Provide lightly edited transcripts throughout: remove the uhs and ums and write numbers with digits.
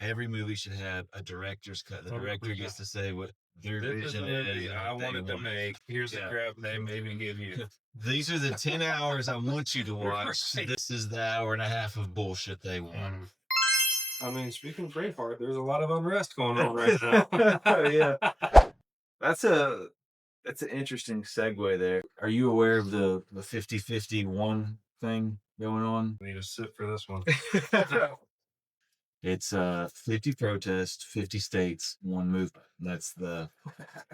every movie should have a director's cut. The director gets to say what their This is vision the movie is. I wanted to make. Here's the crap they made me give you. These are the 10 hours I want you to watch. Right. This is the hour and a half of bullshit they want. I mean, speaking of Braveheart, there's a lot of unrest going on right now. Yeah. That's an interesting segue there. Are you aware of the 50-51 thing going on? I need to sit for this one. It's 50 protests, 50 states, one movement. That's the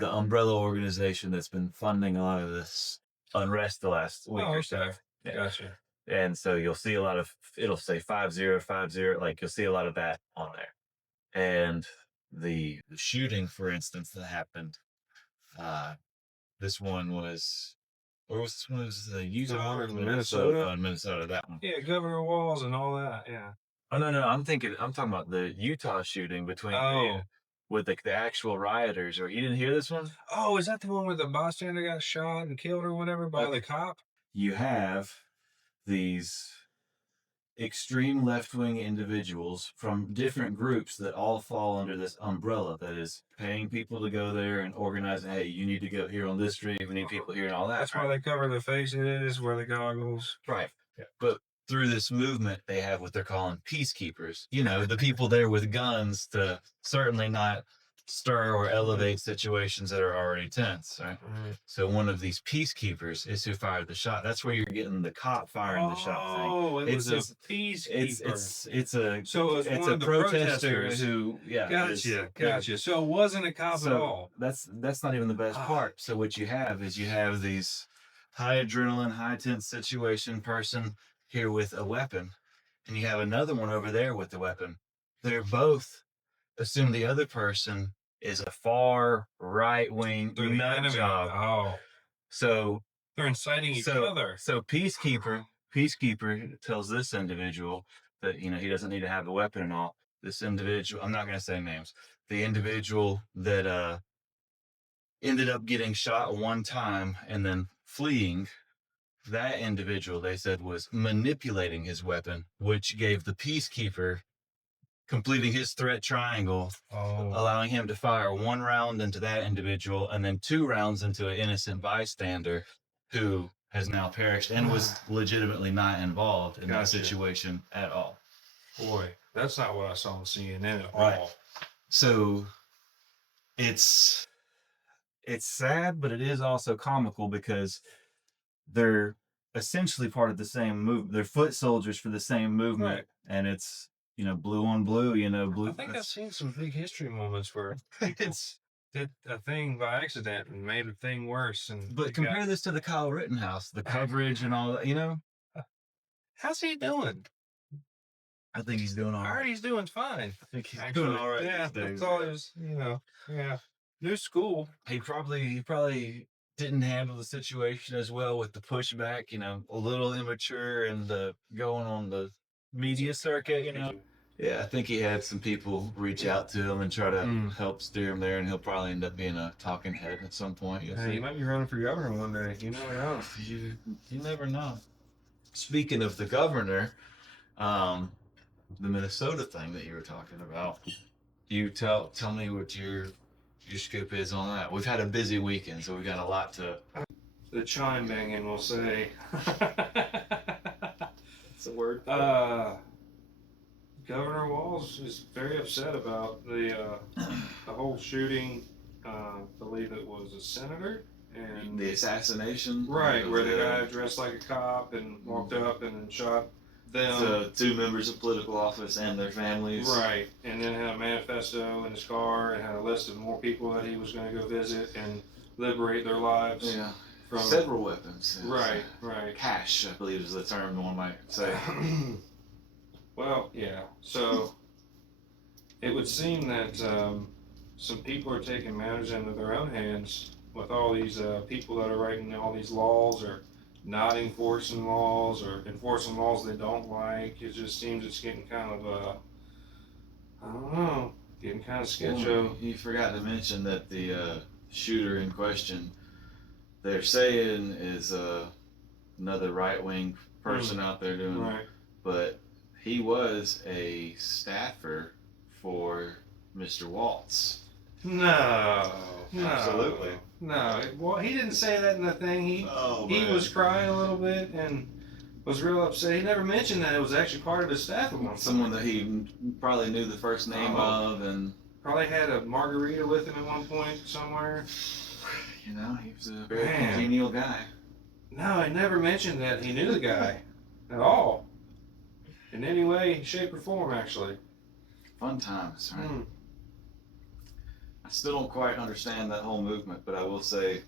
umbrella organization that's been funding a lot of this unrest the last week or so. Yeah. Gotcha. And so you'll see a lot of, it'll say 5050, like you'll see a lot of that on there. And the shooting, for instance, that happened, this one was, where was this one? It was Utah or Minnesota? Minnesota, that one. Yeah, Governor Walls and all that, yeah. Oh, no, I'm talking about the Utah shooting between with the actual rioters. Or you didn't hear this one? Oh, is that the one where the bystander got shot and killed or whatever by the cop? You have these extreme left-wing individuals from different groups that all fall under this umbrella that is paying people to go there and organize, hey, you need to go here on this street, we need people here and all that. That's why they cover their faces, wear the goggles. Right. Yeah. But through this movement, they have what they're calling peacekeepers. You know, the people there with guns to certainly not stir or elevate situations that are already tense, right? So one of these peacekeepers is who fired the shot. That's where you're getting the cop firing the shot thing. Oh, it was a peacekeeper. It's a one of the protester who, Gotcha. So it wasn't a cop at all. That's not even the best part. So what you have is these high adrenaline, high tense situation person here with a weapon, and you have another one over there with the weapon. They're both assume the other person is a far right-wing nut job. Oh. So they're inciting each other. So peacekeeper tells this individual that, you know, he doesn't need to have a weapon and all. This individual, I'm not going to say names, the individual that ended up getting shot one time and then fleeing, that individual, they said, was manipulating his weapon, which gave the peacekeeper completing his threat triangle, allowing him to fire one round into that individual and then 2 rounds into an innocent bystander who has now perished and was legitimately not involved in that situation at all. Boy, that's not what I saw on CNN at all. So it's sad, but it is also comical because they're essentially part of the same movement. They're foot soldiers for the same movement, and it's, you know, blue on blue, you know, blue. I think I've seen some big history moments where it's did a thing by accident and made a thing worse. But compare this to the Kyle Rittenhouse, the coverage and all that, you know? How's he doing? I think he's doing all right. I heard he's doing fine. I think he's doing all right. Yeah, that's all he was, you know, new school. He probably didn't handle the situation as well with the pushback, you know, a little immature and going on the media circuit, you know. Yeah, I think he had some people reach out to him and try to help steer him there, and he'll probably end up being a talking head at some point. Hey, he might be running for governor one day. You never know. You never know. Speaking of the governor, the Minnesota thing that you were talking about, you tell me what your scoop is on that. We've had a busy weekend, so we've got a lot to. The chime banging, we'll say. That's a word. Governor Walz is very upset about the whole shooting. I believe it was a senator and the assassination. Right, where the guy dressed like a cop and walked up and shot them. So 2 members of political office and their families. Right, and then had a manifesto in his car and had a list of more people that he was going to go visit and liberate their lives. Yeah. From several weapons. Right. Cash, I believe, is the term one might say. Well, yeah. So it would seem that some people are taking matters into their own hands with all these people that are writing all these laws or not enforcing laws or enforcing laws they don't like. It just seems it's getting kind of, I don't know, getting kind of sketchy. Well, you forgot to mention that the shooter in question, they're saying is another right-wing person out there doing it. But he was a staffer for Mr. Waltz. No, Absolutely. no. Well, he didn't say that in the thing. He was crying a little bit and was real upset. He never mentioned that it was actually part of his staff at one point. Someone that he probably knew the first name of, and probably had a margarita with him at one point somewhere. You know, he was a very congenial guy. No, he never mentioned that he knew the guy at all. In any way, shape, or form, actually. Fun times, right? I still don't quite understand that whole movement, but I will say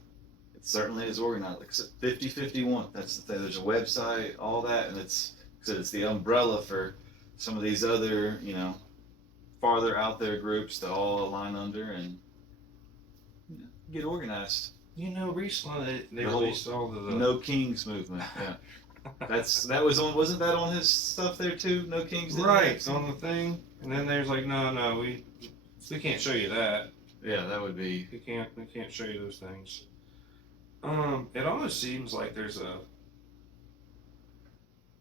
it certainly is organized. Like 50-51, that's the thing. There's a website, all that, and it's the umbrella for some of these other, you know, farther out there groups to all align under and get organized. You know, recently they released all the No Kings movement. Yeah. Wasn't that on his stuff there too? No Kings. Right, on the thing. And then there's like, no, we can't show you that. Yeah, that would be. We can't show you those things. It almost seems like there's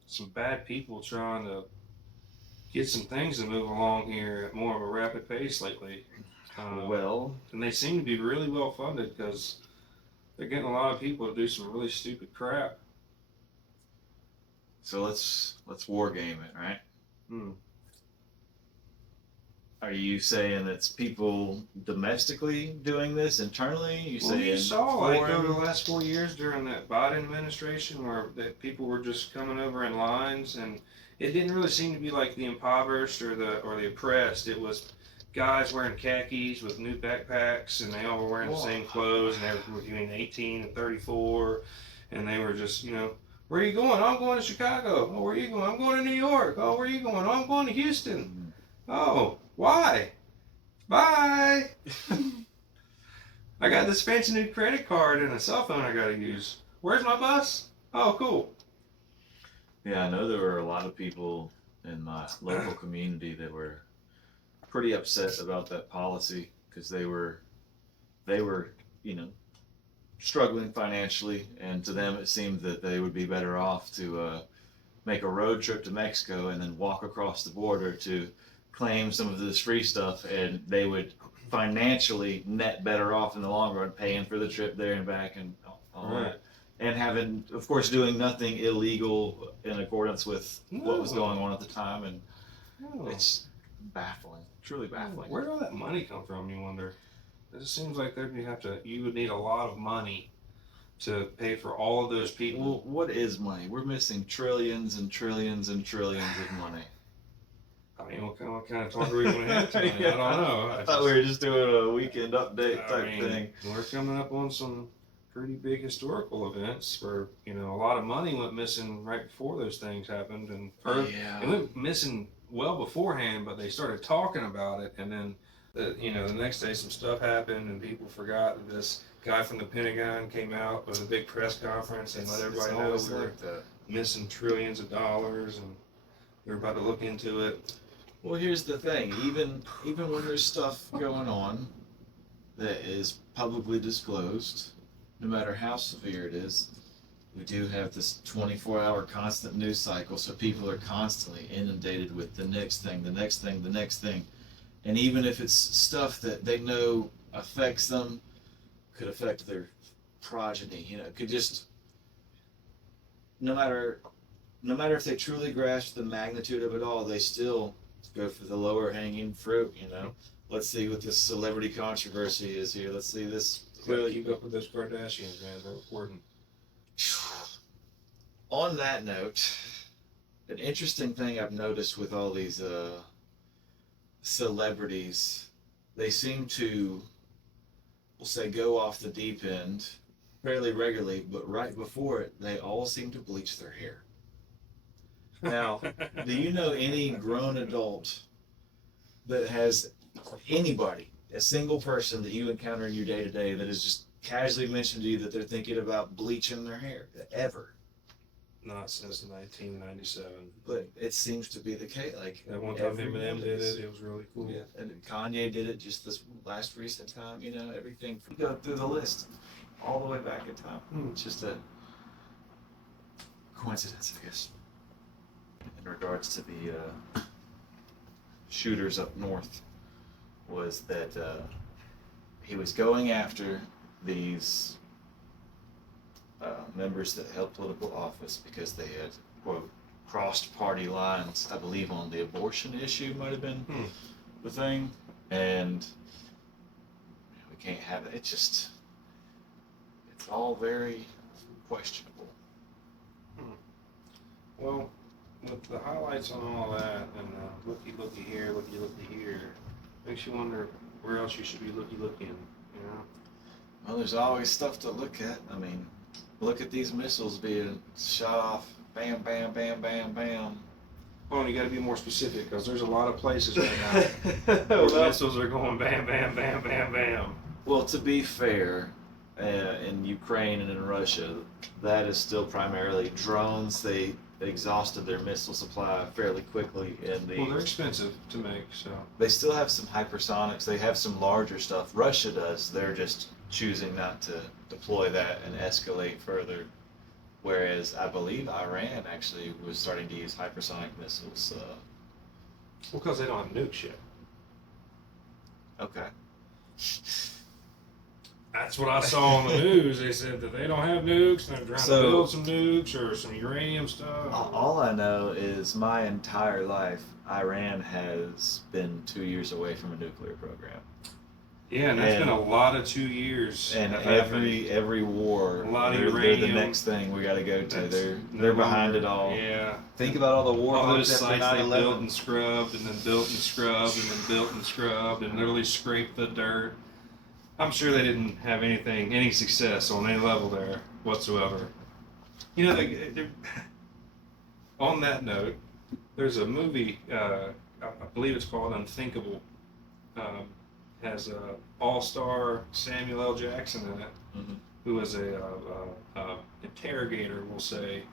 some bad people trying to get some things to move along here at more of a rapid pace lately. And they seem to be really well funded because they're getting a lot of people to do some really stupid crap. So let's war game it, right? Are you saying it's people domestically doing this internally? You saw like over the last 4 years during that Biden administration where that people were just coming over in lines, and it didn't really seem to be like the impoverished or the oppressed. It was guys wearing khakis with new backpacks, and they all were wearing the same clothes, and they were between 18 and 34, and they were just, you know, where are you going? I'm going to Chicago. Oh, where are you going? I'm going to New York. Oh, where are you going? Oh, I'm going to Houston. Oh, why? Bye. I got this fancy new credit card and a cell phone I got to use. Where's my bus? Oh, cool. Yeah, I know there were a lot of people in my local community that were pretty upset about that policy because they were, you know, struggling financially, and to them it seemed that they would be better off to make a road trip to Mexico and then walk across the border to claim some of this free stuff, and they would financially net better off in the long run paying for the trip there and back and all that. And having, of course, doing nothing illegal in accordance with what was going on at the time, and it's baffling, truly baffling. Where did all that money come from, you wonder? It just seems like you would need a lot of money to pay for all of those people. Well, what is money? We're missing trillions and trillions and trillions of money. I mean, what kind of talk are we going to have tonight? I don't know. I thought we were just doing a weekend update type thing. We're coming up on some pretty big historical events where, you know, a lot of money went missing right before those things happened, and it went missing well beforehand, but they started talking about it, and then the next day some stuff happened and people forgot that this guy from the Pentagon came out with a big press conference and let everybody know we were missing trillions of dollars and they're about to look into it. Well, here's the thing. Even when there's stuff going on that is publicly disclosed, no matter how severe it is, we do have this 24-hour constant news cycle, so people are constantly inundated with the next thing, the next thing, the next thing. And even if it's stuff that they know affects them, could affect their progeny, you know, it could just, no matter if they truly grasp the magnitude of it all, they still go for the lower hanging fruit, you know. Let's see what this celebrity controversy is here. Let's see this. Clearly, keep up with those Kardashians, man. They're important. On that note, an interesting thing I've noticed with all these celebrities, they seem to, we'll say, go off the deep end fairly regularly, but right before it, they all seem to bleach their hair. Now, do you know any grown adult that has anybody, a single person that you encounter in your day-to-day that has just casually mentioned to you that they're thinking about bleaching their hair, ever? Not since 1997. But it seems to be the case. Like, that one time Eminem did it, it was really cool. Yeah, and Kanye did it just this last recent time, you know, everything. Go through the list all the way back in time. It's just a coincidence, I guess, in regards to the shooters up north was that he was going after these members that held political office because they had, quote, crossed party lines, I believe on the abortion issue might have been the thing. And we can't have it. It's all very questionable. Well, with the highlights on all that, and looky here, makes you wonder where else you should be looking, you know? Well, there's always stuff to look at. I mean, look at these missiles being shot off. Bam, bam, bam, bam, bam. Well, you got to be more specific because there's a lot of places right now where missiles are going bam, bam, bam, bam, bam. Well, to be fair, in Ukraine and in Russia, that is still primarily drones. They exhausted their missile supply fairly quickly. Well, they're expensive to make, so. They still have some hypersonics. They have some larger stuff. Russia does. They're just choosing not to deploy that and escalate further. Whereas I believe Iran actually was starting to use hypersonic missiles. Well, because they don't have nukes yet. Okay. That's what I saw on the news. They said that they don't have nukes, and they're trying to build some nukes or some uranium stuff. All I know is my entire life, Iran has been 2 years away from a nuclear program. Yeah, and that's been a lot of 2 years. And every war, a lot of they're uranium. the next thing we got to go to. They're behind it all. Yeah. Think about all the war all those after sites they 9/11. built and scrubbed, and then built and scrubbed, and then built and scrubbed, and literally scraped the dirt. I'm sure they didn't have any success on any level there whatsoever. You know, on that note, there's a movie, I believe it's called Unthinkable. Has all-star Samuel L. Jackson in it, who was a interrogator, we'll say,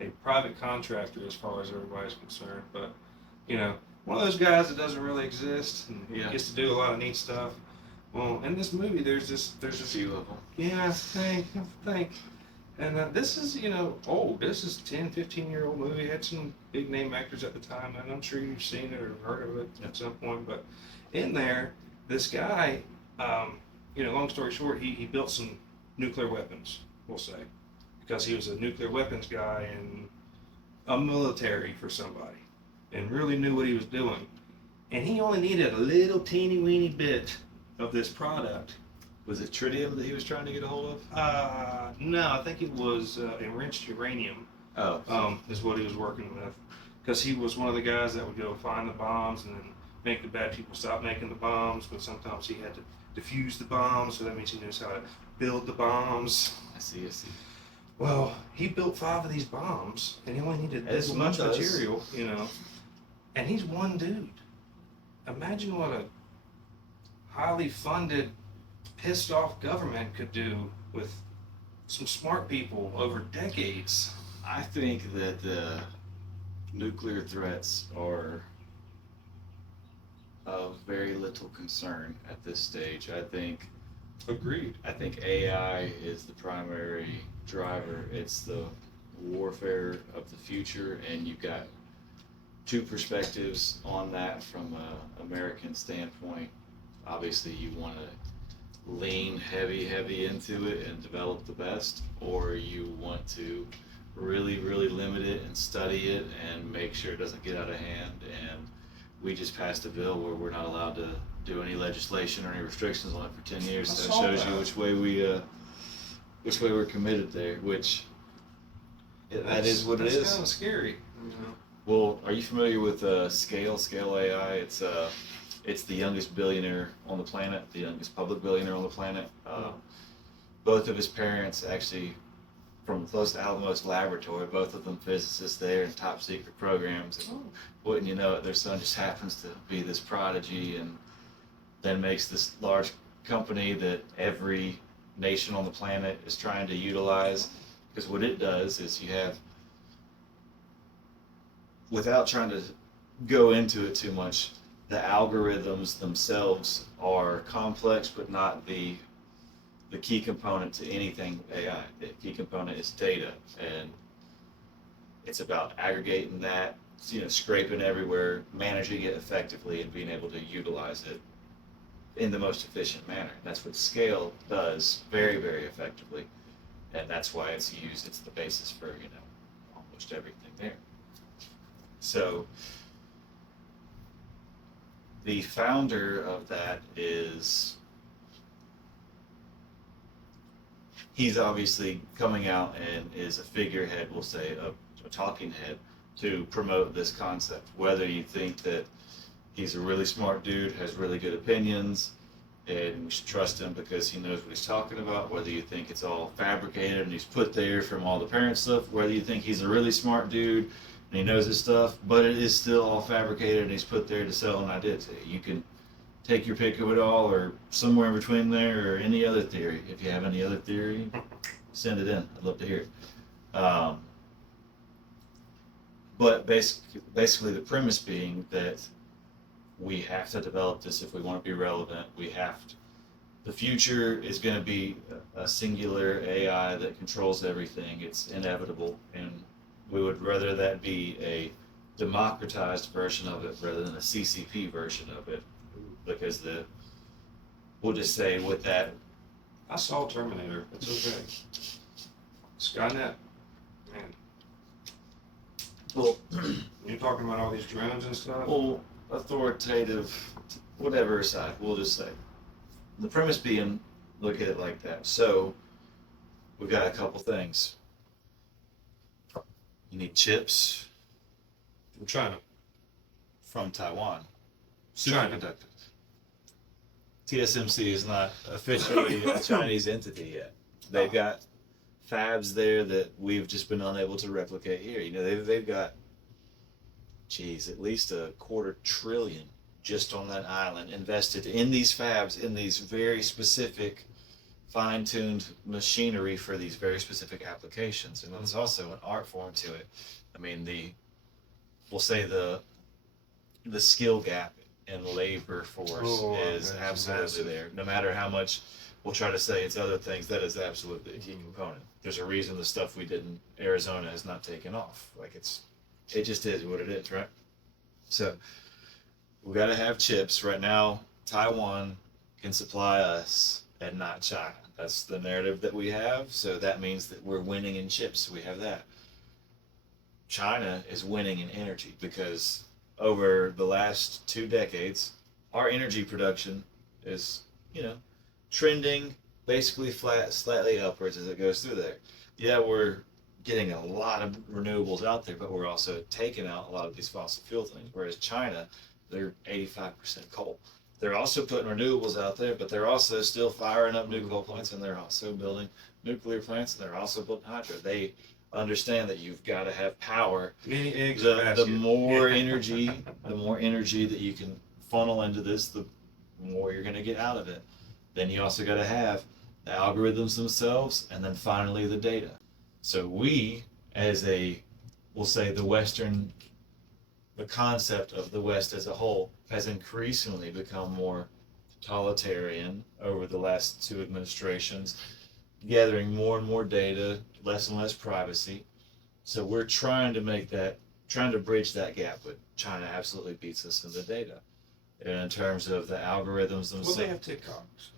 a private contractor as far as everybody's concerned. But, you know, one of those guys that doesn't really exist and gets to do a lot of neat stuff. Well, in this movie, there's a few of them. Yeah, think. And this is, old. This is 10, 15-year-old movie. It had some big name actors at the time, and I'm sure you've seen it or heard of it at some point. But in there, this guy, long story short, he built some nuclear weapons, we'll say, because he was a nuclear weapons guy and a military for somebody, and really knew what he was doing. And he only needed a little teeny weeny bit of this product. Was it tritium that he was trying to get a hold of? No, I think it was enriched uranium. Is what he was working with, because he was one of the guys that would go find the bombs and then make the bad people stop making the bombs. But sometimes he had to defuse the bombs, so that means he knows how to build the bombs. I see. Well, he built 5 of these bombs, and he only needed this much material, and he's one dude. Imagine what a highly funded, pissed off government could do with some smart people over decades. I think that the nuclear threats are of very little concern at this stage. Agreed. I think AI is the primary driver. It's the warfare of the future, and you've got 2 perspectives on that from an American standpoint. Obviously, you want to lean heavy into it and develop the best, or you want to really limit it and study it and make sure it doesn't get out of hand. And we just passed a bill where we're not allowed to do any legislation or any restrictions on it for 10 years. So it shows you which way we're committed there. That is what it is. That's kind of scary. Well, are you familiar with Scale AI? It's the youngest billionaire on the planet, the youngest public billionaire on the planet. Both of his parents actually from close to Alamos Laboratory, both of them physicists there in top secret programs. And wouldn't you know it, their son just happens to be this prodigy and then makes this large company that every nation on the planet is trying to utilize. Because what it does is you have, without trying to go into it too much, the algorithms themselves are complex, but not the key component to anything AI. The key component is data, and it's about aggregating that scraping everywhere, managing it effectively, and being able to utilize it in the most efficient manner. That's what scale does very, very effectively, and that's why it's used. It's the basis for almost everything there. So the founder of that he's obviously coming out and is a figurehead, we'll say, a talking head to promote this concept. Whether you think that he's a really smart dude, has really good opinions, and we should trust him because he knows what he's talking about, whether you think it's all fabricated and he's put there from all the parent stuff, whether you think he's a really smart dude and he knows his stuff, but it is still all fabricated and he's put there to sell an idea to you. You can take your pick of it all, or somewhere in between there, or any other theory. If you have any other theory, send it in. I'd love to hear it. But basically the premise being that we have to develop this if we want to be relevant. The future is going to be a singular AI that controls everything. It's inevitable, and we would rather that be a democratized version of it rather than a CCP version of it, because we'll just say with that. I saw Terminator. It's okay. Skynet, man. Well, You're talking about all these drones and stuff. well, authoritative, whatever aside, we'll just say the premise being, look at it like that. So we've got a couple things. You need chips From China. from Taiwan. China. Superconductors. TSMC is not officially a Chinese entity yet. They've got fabs there that we've just been unable to replicate here. They've got, at least $250 billion just on that island invested in these fabs, in these very specific fine-tuned machinery for these very specific applications. And there's also an art form to it. I mean, we'll say the skill gap in labor force is absolutely massive. there. No matter how much we'll try to say it's other things, that is absolutely a key component. There's a reason the stuff we did in Arizona has not taken off. It just is what it is, right? So we got to have chips. Right now, Taiwan can supply us and not China. That's the narrative that we have. So that means that we're winning in chips. We have that. China is winning in energy because over the last 2 decades, our energy production is, trending basically flat, slightly upwards as it goes through there. Yeah, we're getting a lot of renewables out there, but we're also taking out a lot of these fossil fuel things. Whereas China, they're 85% coal. They're also putting renewables out there, but they're also still firing up nuclear plants, and they're also building nuclear plants, and they're also building hydro. They understand that you've got to have power. Many eggs The more energy, that you can funnel into this, the more you're going to get out of it. Then you also got to have the algorithms themselves, and then finally the data. So we, we'll say the concept of the West as a whole has increasingly become more totalitarian over the last 2 administrations, gathering more and more data, less and less privacy. So we're trying to bridge that gap, but China absolutely beats us in the data. And in terms of the algorithms themselves. Well, they have TikToks.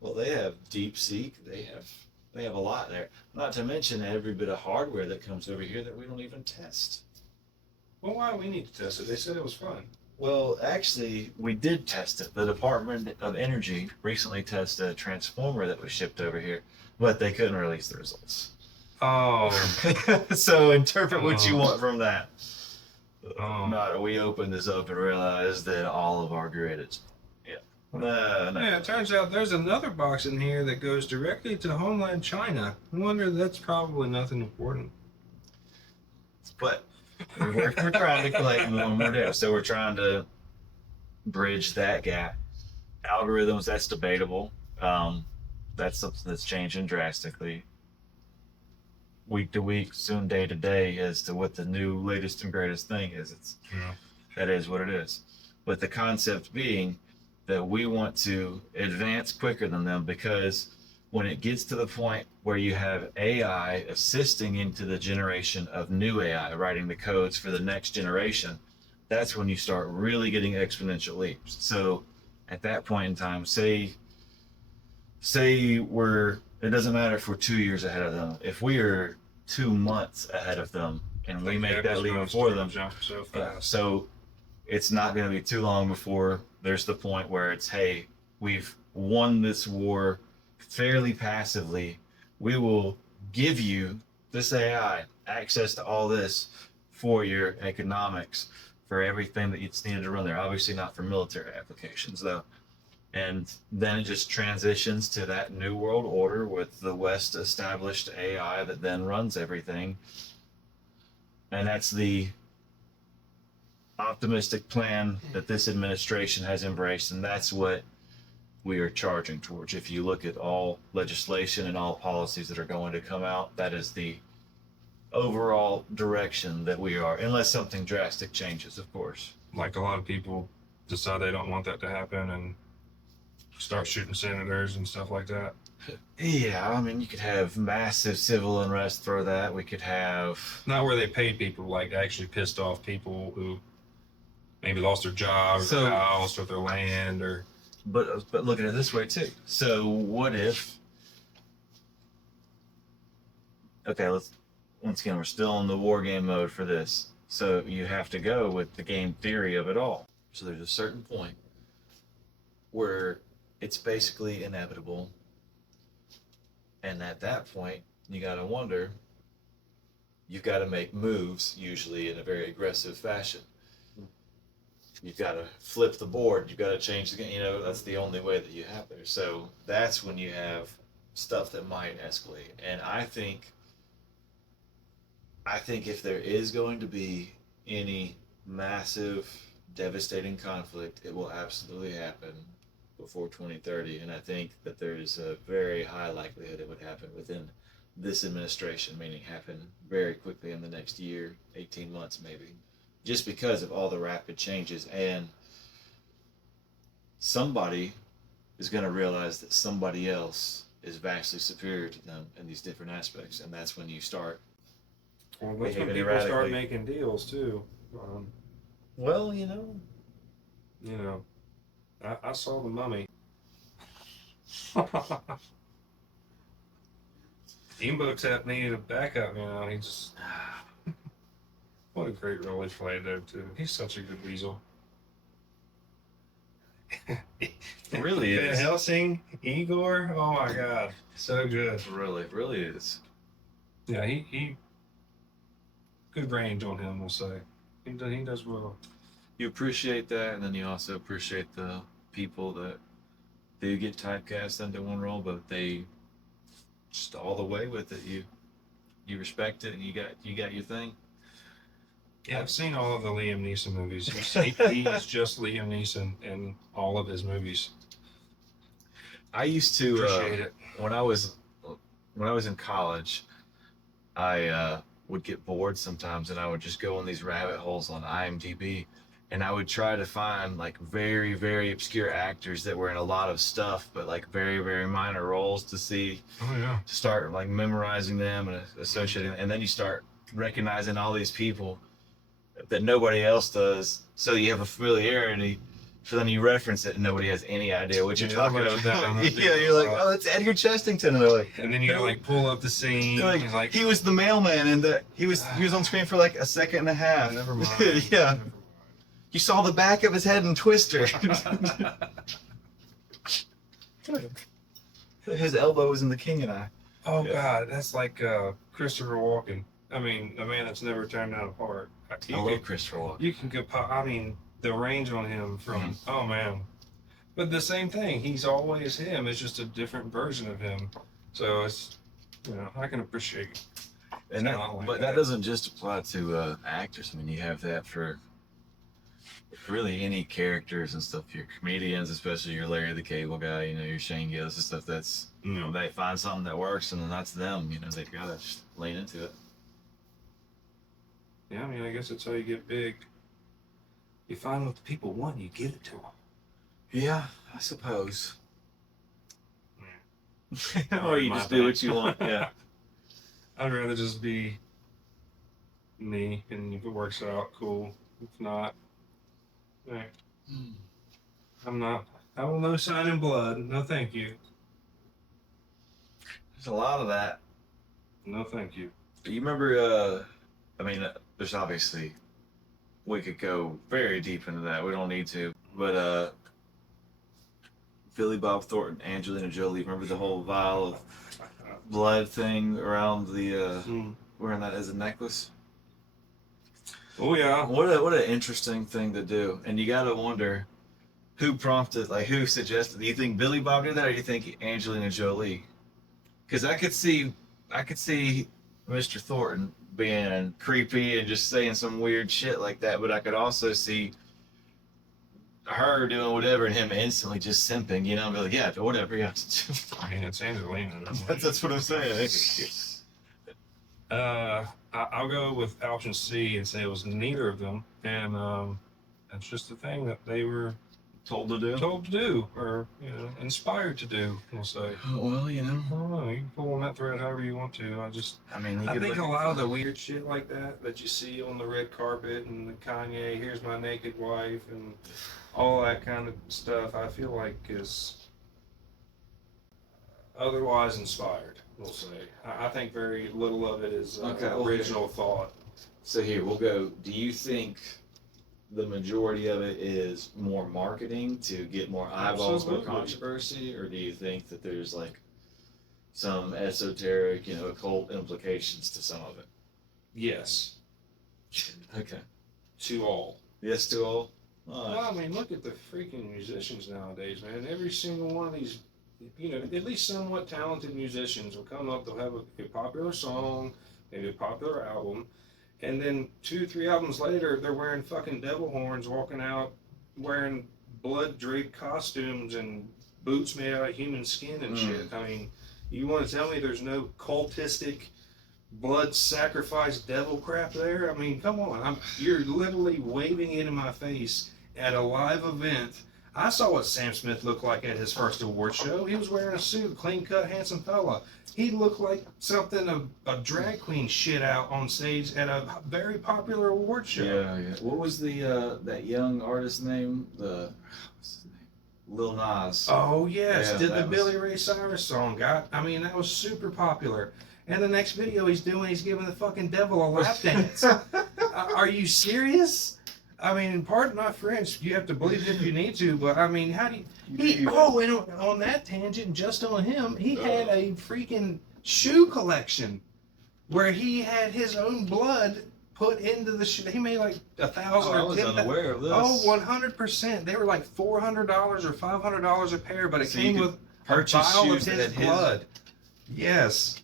Well, they have DeepSeek. They have a lot there. Not to mention every bit of hardware that comes over here that we don't even test. Well, why do we need to test it? They said it was fun. Well, actually, we did test it. The Department of Energy recently tested a transformer that was shipped over here, but they couldn't release the results. Oh. So interpret what you want from that. Oh. We opened this up and realized that all of our grid is. No. Yeah, it turns out there's another box in here that goes directly to homeland China. I wonder that's probably nothing important. But we're trying to collect more and more data. So we're trying to bridge that gap. Algorithms, that's debatable. That's something that's changing drastically. Week to week, soon day to day, as to what the new latest and greatest thing is. That is what it is. But the concept being that we want to advance quicker than them because when it gets to the point where you have AI assisting into the generation of new AI, writing the codes for the next generation, that's when you start really getting exponential leaps. So at that point in time, say we're, it doesn't matter if we're 2 years ahead of them. If we are 2 months ahead of them and we make that leap before them, jump so yeah, fast. so it's not going to be too long before there's the point where it's, hey, we've won this war fairly passively. We will give you, this AI, access to all this for your economics, for everything that it's needed to run there. Obviously not for military applications though. And then it just transitions to that new world order with the West established AI that then runs everything. And that's the optimistic plan that this administration has embraced, and that's what we are charging towards. If you look at all legislation and all policies that are going to come out, that is the overall direction that we are, unless something drastic changes, of course. Like a lot of people decide they don't want that to happen and start shooting senators and stuff like that. Yeah, I mean, you could have massive civil unrest for that. We could have Not where they paid people, like actually pissed off people who maybe lost their job or their house or their land or. But look at it this way too. So what if? Okay, let's once again, we're still in the war game mode for this. So you have to go with the game theory of it all. So there's a certain point where it's basically inevitable, and at that point, you got to wonder. You've got to make moves, usually in a very aggressive fashion. You've got to flip the board. You've got to change the game. You know, that's the only way that you have there. So that's when you have stuff that might escalate. And I think if there is going to be any massive, devastating conflict, it will absolutely happen before 2030. And I think that there is a very high likelihood it would happen within this administration, meaning happen very quickly in the next year, 18 months maybe, just because of all the rapid changes. And somebody is going to realize that somebody else is vastly superior to them in these different aspects, and that's when you start. Well, that's when behaving people start erratically. making deals too. Well, I saw the mummy. Imhotep needed a backup, he just. What a great role he played there too. He's such a good weasel. it really Van is. Helsing, Igor, oh my god, so good. It really is. Yeah, he good range on him, we'll say. He does well. You appreciate that, and then you also appreciate the people that do get typecast into one role, but they just all the way with it. You respect it, and you got your thing. Yeah, I've seen all of the Liam Neeson movies. He's just Liam Neeson in all of his movies. I used to Appreciate it. when I was in college, I would get bored sometimes, and I would just go in these rabbit holes on IMDb, and I would try to find like very, very obscure actors that were in a lot of stuff, but like very, very minor roles to see. Oh yeah. To start like memorizing them and associating, and then you start recognizing all these people that nobody else does. So you have a familiarity. So then you reference it, and nobody has any idea what you're talking about. Yeah, you're like, oh, it's Edgar Chestington, and they're like, and then you gotta like pull up the scene. Like, he was the mailman, and he was on screen for like a second and a half. Never mind. Yeah, Never mind. you saw the back of his head in Twister. His elbow was in The King and I. Oh yeah. God, that's like Christopher Walken. I mean, a man that's never turned out a part. I love Christopher Walken. You can go. I mean, the range on him from oh man, but the same thing. He's always him. It's just a different version of him. So it's I can appreciate it. And that doesn't just apply to actors. I mean, you have that for really any characters and stuff. Your comedians, especially your Larry the Cable Guy, your Shane Gillis and stuff. That's they find something that works, and then that's them. They've got to just lean into it. Yeah, I mean, I guess that's how you get big. You find what the people want, you give it to them. Yeah, I suppose. Or you my just do what thing. you want. Yeah. I'd rather just be me, and if it works out, cool. If not, eh, I'm not. I will no sign in blood. No, thank you. There's a lot of that. No, thank you. You remember? I mean, there's obviously we could go very deep into that. We don't need to, but Billy Bob Thornton, Angelina Jolie. Remember the whole vial of blood thing around the wearing that as a necklace? Oh yeah. What an interesting thing to do. And you gotta wonder who prompted, like who suggested. Do you think Billy Bob did that, or do you think Angelina Jolie? Because I could see Mr. Thornton being creepy and just saying some weird shit like that, but I could also see her doing whatever and him instantly just simping, you know, and be like, yeah, whatever, yeah. I mean, it's Angelina. That's what I'm saying. I'll go with option C and say it was neither of them, and that's just the thing that they were Told to do. told to do, or inspired to do. We'll say. Well, you know. I don't know. You can pull on that thread however you want to. I mean, I think a lot of the weird shit like that you see on the red carpet and the Kanye, here's my naked wife, and all that kind of stuff, I feel like is otherwise inspired. We'll say. I think very little of it is original thought. So here we'll go. Do you think the majority of it is more marketing to get more eyeballs, more controversy, or do you think that there's like some esoteric, occult implications to some of it? Yes. Okay. To all. Yes to all? Well, I mean, look at the freaking musicians nowadays, man. Every single one of these, at least somewhat talented musicians will come up, they'll have a popular song, maybe a popular album, and then 2-3 albums later, they're wearing fucking devil horns, walking out wearing blood-draped costumes and boots made out of human skin and shit. I mean, you want to tell me there's no cultistic blood sacrifice devil crap there? I mean, come on. You're literally waving it in my face at a live event. I saw what Sam Smith looked like at his first award show. He was wearing a suit, clean-cut, handsome fella. He looked like something a drag queen shit out on stage at a very popular award show. Yeah. What was the that young artist name? What's his name? Lil Nas. Oh yes, did the Billy Ray Cyrus song. I mean, that was super popular. And the next video he's giving the fucking devil a lap dance. Are you serious? I mean, pardon my French, you have to believe it if you need to, but I mean, how do you... and on that tangent, just on him, he had a freaking shoe collection where he had his own blood put into the shoe. He made like 1,000 or 10,000. I was unaware of this. Oh, 100%. They were like $400 or $500 a pair, but it came with a vial of his blood. Yes.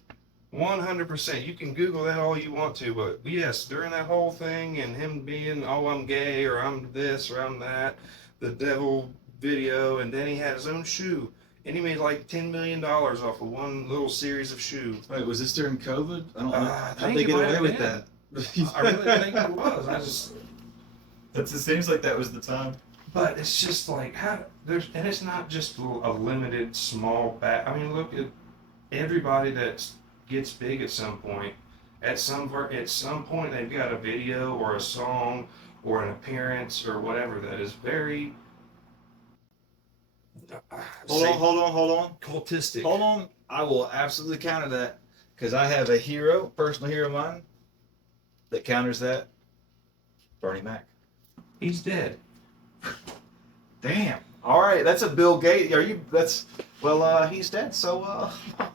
100%. You can Google that all you want to, but yes, during that whole thing and him being, oh, I'm gay or I'm this or I'm that, the devil video, and then he had his own shoe, and he made like $10 million off of one little series of shoes. Wait, was this during COVID? I don't know. How'd they get away with that? I really think it was. It seems like that was the time. But it's just like, and it's not just a limited small I mean, look at everybody that's gets big at some point. At some point, they've got a video or a song or an appearance or whatever that is very. Hold on. Cultistic. Hold on. I will absolutely counter that because I have a personal hero of mine that counters that. Berniemac. He's dead. Damn. All right, that's a Bill Gates. He's dead. So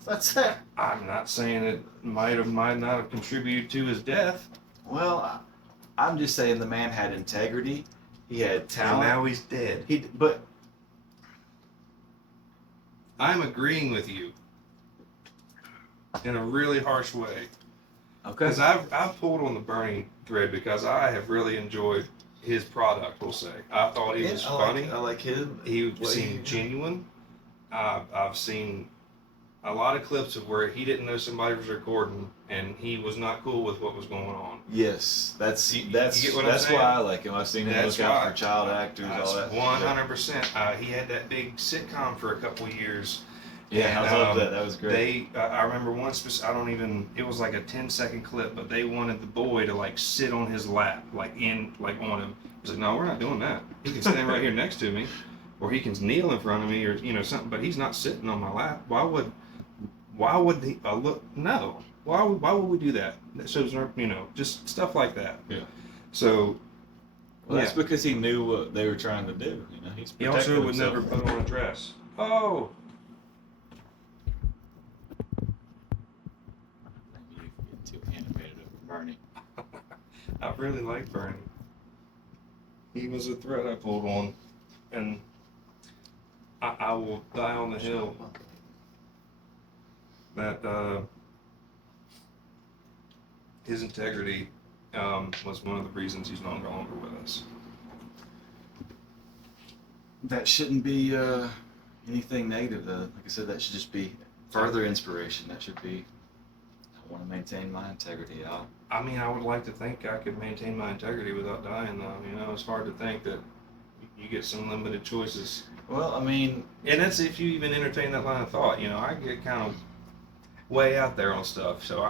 that's it. I'm not saying it might not have contributed to his death. Well, I'm just saying the man had integrity. He had talent. And now he's dead. But I'm agreeing with you in a really harsh way. Okay. Because I've pulled on the Bernie thread because I have really enjoyed his product, we'll say. I thought he was funny. I like him. He seemed genuine. I've seen a lot of clips of where he didn't know somebody was recording and he was not cool with what was going on. Yes, that's why I like him. I've seen him look out for child actors, all that. 100%. He had that big sitcom for a couple of years, Yeah, And I love that. That was great. I remember once, it was like a 10-second clip, but they wanted the boy to like sit on his lap, like on him. He's like, no, we're not doing that. He can stand right here next to me, or he can kneel in front of me, or something. But he's not sitting on my lap. Why would he? Look, no. Why would we do that? That shows, just stuff like that. Yeah. So. Well, that's because he knew what they were trying to do. He's He protecting also would himself. never put on a dress. Oh. You get too animated over Bernie. I really like Bernie. He was a thread I pulled on, and I will die on the hill that his integrity was one of the reasons he's no longer with us. That shouldn't be anything negative, though. Like I said, that should just be further inspiration. That should be, I want to maintain my integrity. I mean, I would like to think I could maintain my integrity without dying, though. It's hard to think that you get some limited choices. Well, I mean... And that's if you even entertain that line of thought. I get kind of way out there on stuff, so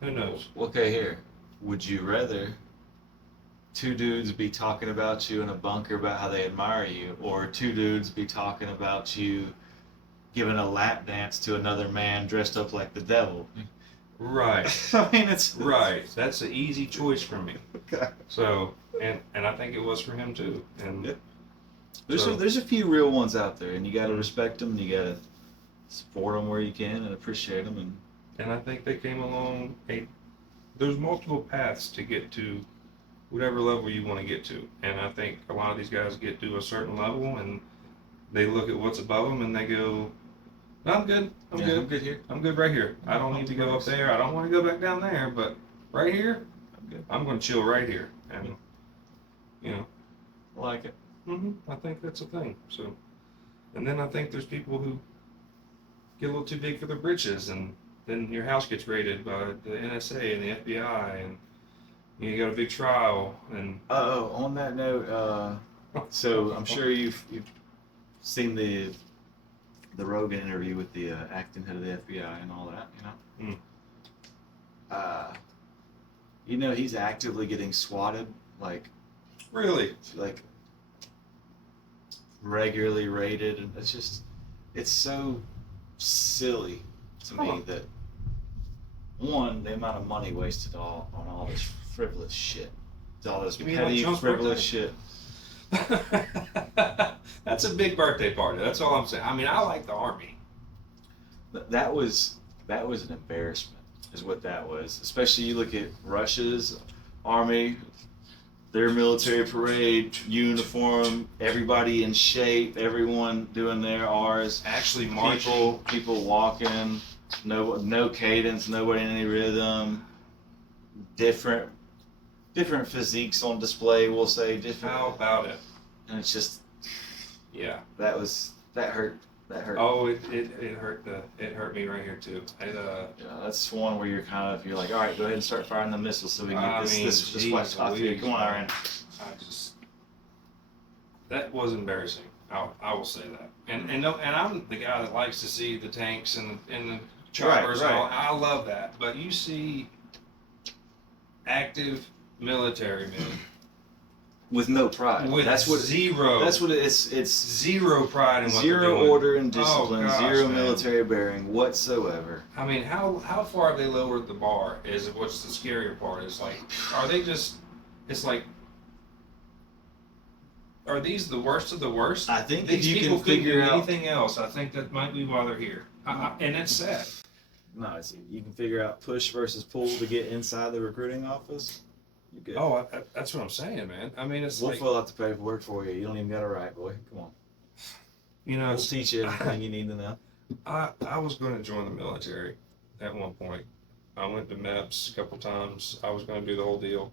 who knows? Okay, here. Would you rather two dudes be talking about you in a bunker about how they admire you, or two dudes be talking about you giving a lap dance to another man dressed up like the devil? Right. I mean, it's right. That's an easy choice for me. Okay. So, and I think it was for him too. And yeah. There's a few real ones out there, and you got to respect them, and you got to support them where you can, and appreciate them. And I think they came along. There's multiple paths to get to whatever level you want to get to, and I think a lot of these guys get to a certain level, and they look at what's above them, and they go, no, I'm good. I'm good. I'm good here. I'm good right here. I don't need to go up there. I don't want to go back down there, but right here, I'm good. I'm going to chill right here. And, I like it. I think that's a thing. So, and then I think there's people who get a little too big for their britches, and then your house gets raided by the NSA and the FBI, and you got a big trial. And on that note, so I'm sure you've seen the Rogan interview with the acting head of the FBI and all that, he's actively getting swatted, really, regularly raided, and it's so silly to me that one, the amount of money wasted on all this frivolous shit, all this petty frivolous shit. That's a big birthday party. That's all I'm saying. I mean, I like the Army. That was an embarrassment, is what that was. Especially you look at Russia's Army, their military parade, uniform, everybody in shape, everyone doing their R's. Actually marching. People walking, no cadence, nobody in any rhythm. Different physiques on display, we'll say. Different. How about it? And it's just, yeah. That hurt. Oh, it hurt it hurt me right here too. That's one where you're like, all right, go ahead and start firing the missiles so we can get this west off here. Come on, Iran. That was embarrassing. I will say that. And I'm the guy that likes to see the tanks and the choppers. Right. And all. I love that. But you see active military men with no pride. That's what it's zero pride in what zero they're doing. order and discipline, zero man. military bearing whatsoever. I mean, how far have they lowered the bar? What's the scarier part? Is are they just? It's like, are these the worst of the worst? I think these if you people can couldn't figure do out anything else. I think that might be why they're here, and it's sad. No, you can figure out push versus pull to get inside the recruiting office. You're good. Oh, that's what I'm saying, man. I mean, we'll fill out the paperwork for you. You don't even got to write, boy. Come on. We'll teach you everything you need to know. I was going to join the military at one point. I went to MEPS a couple times. I was going to do the whole deal,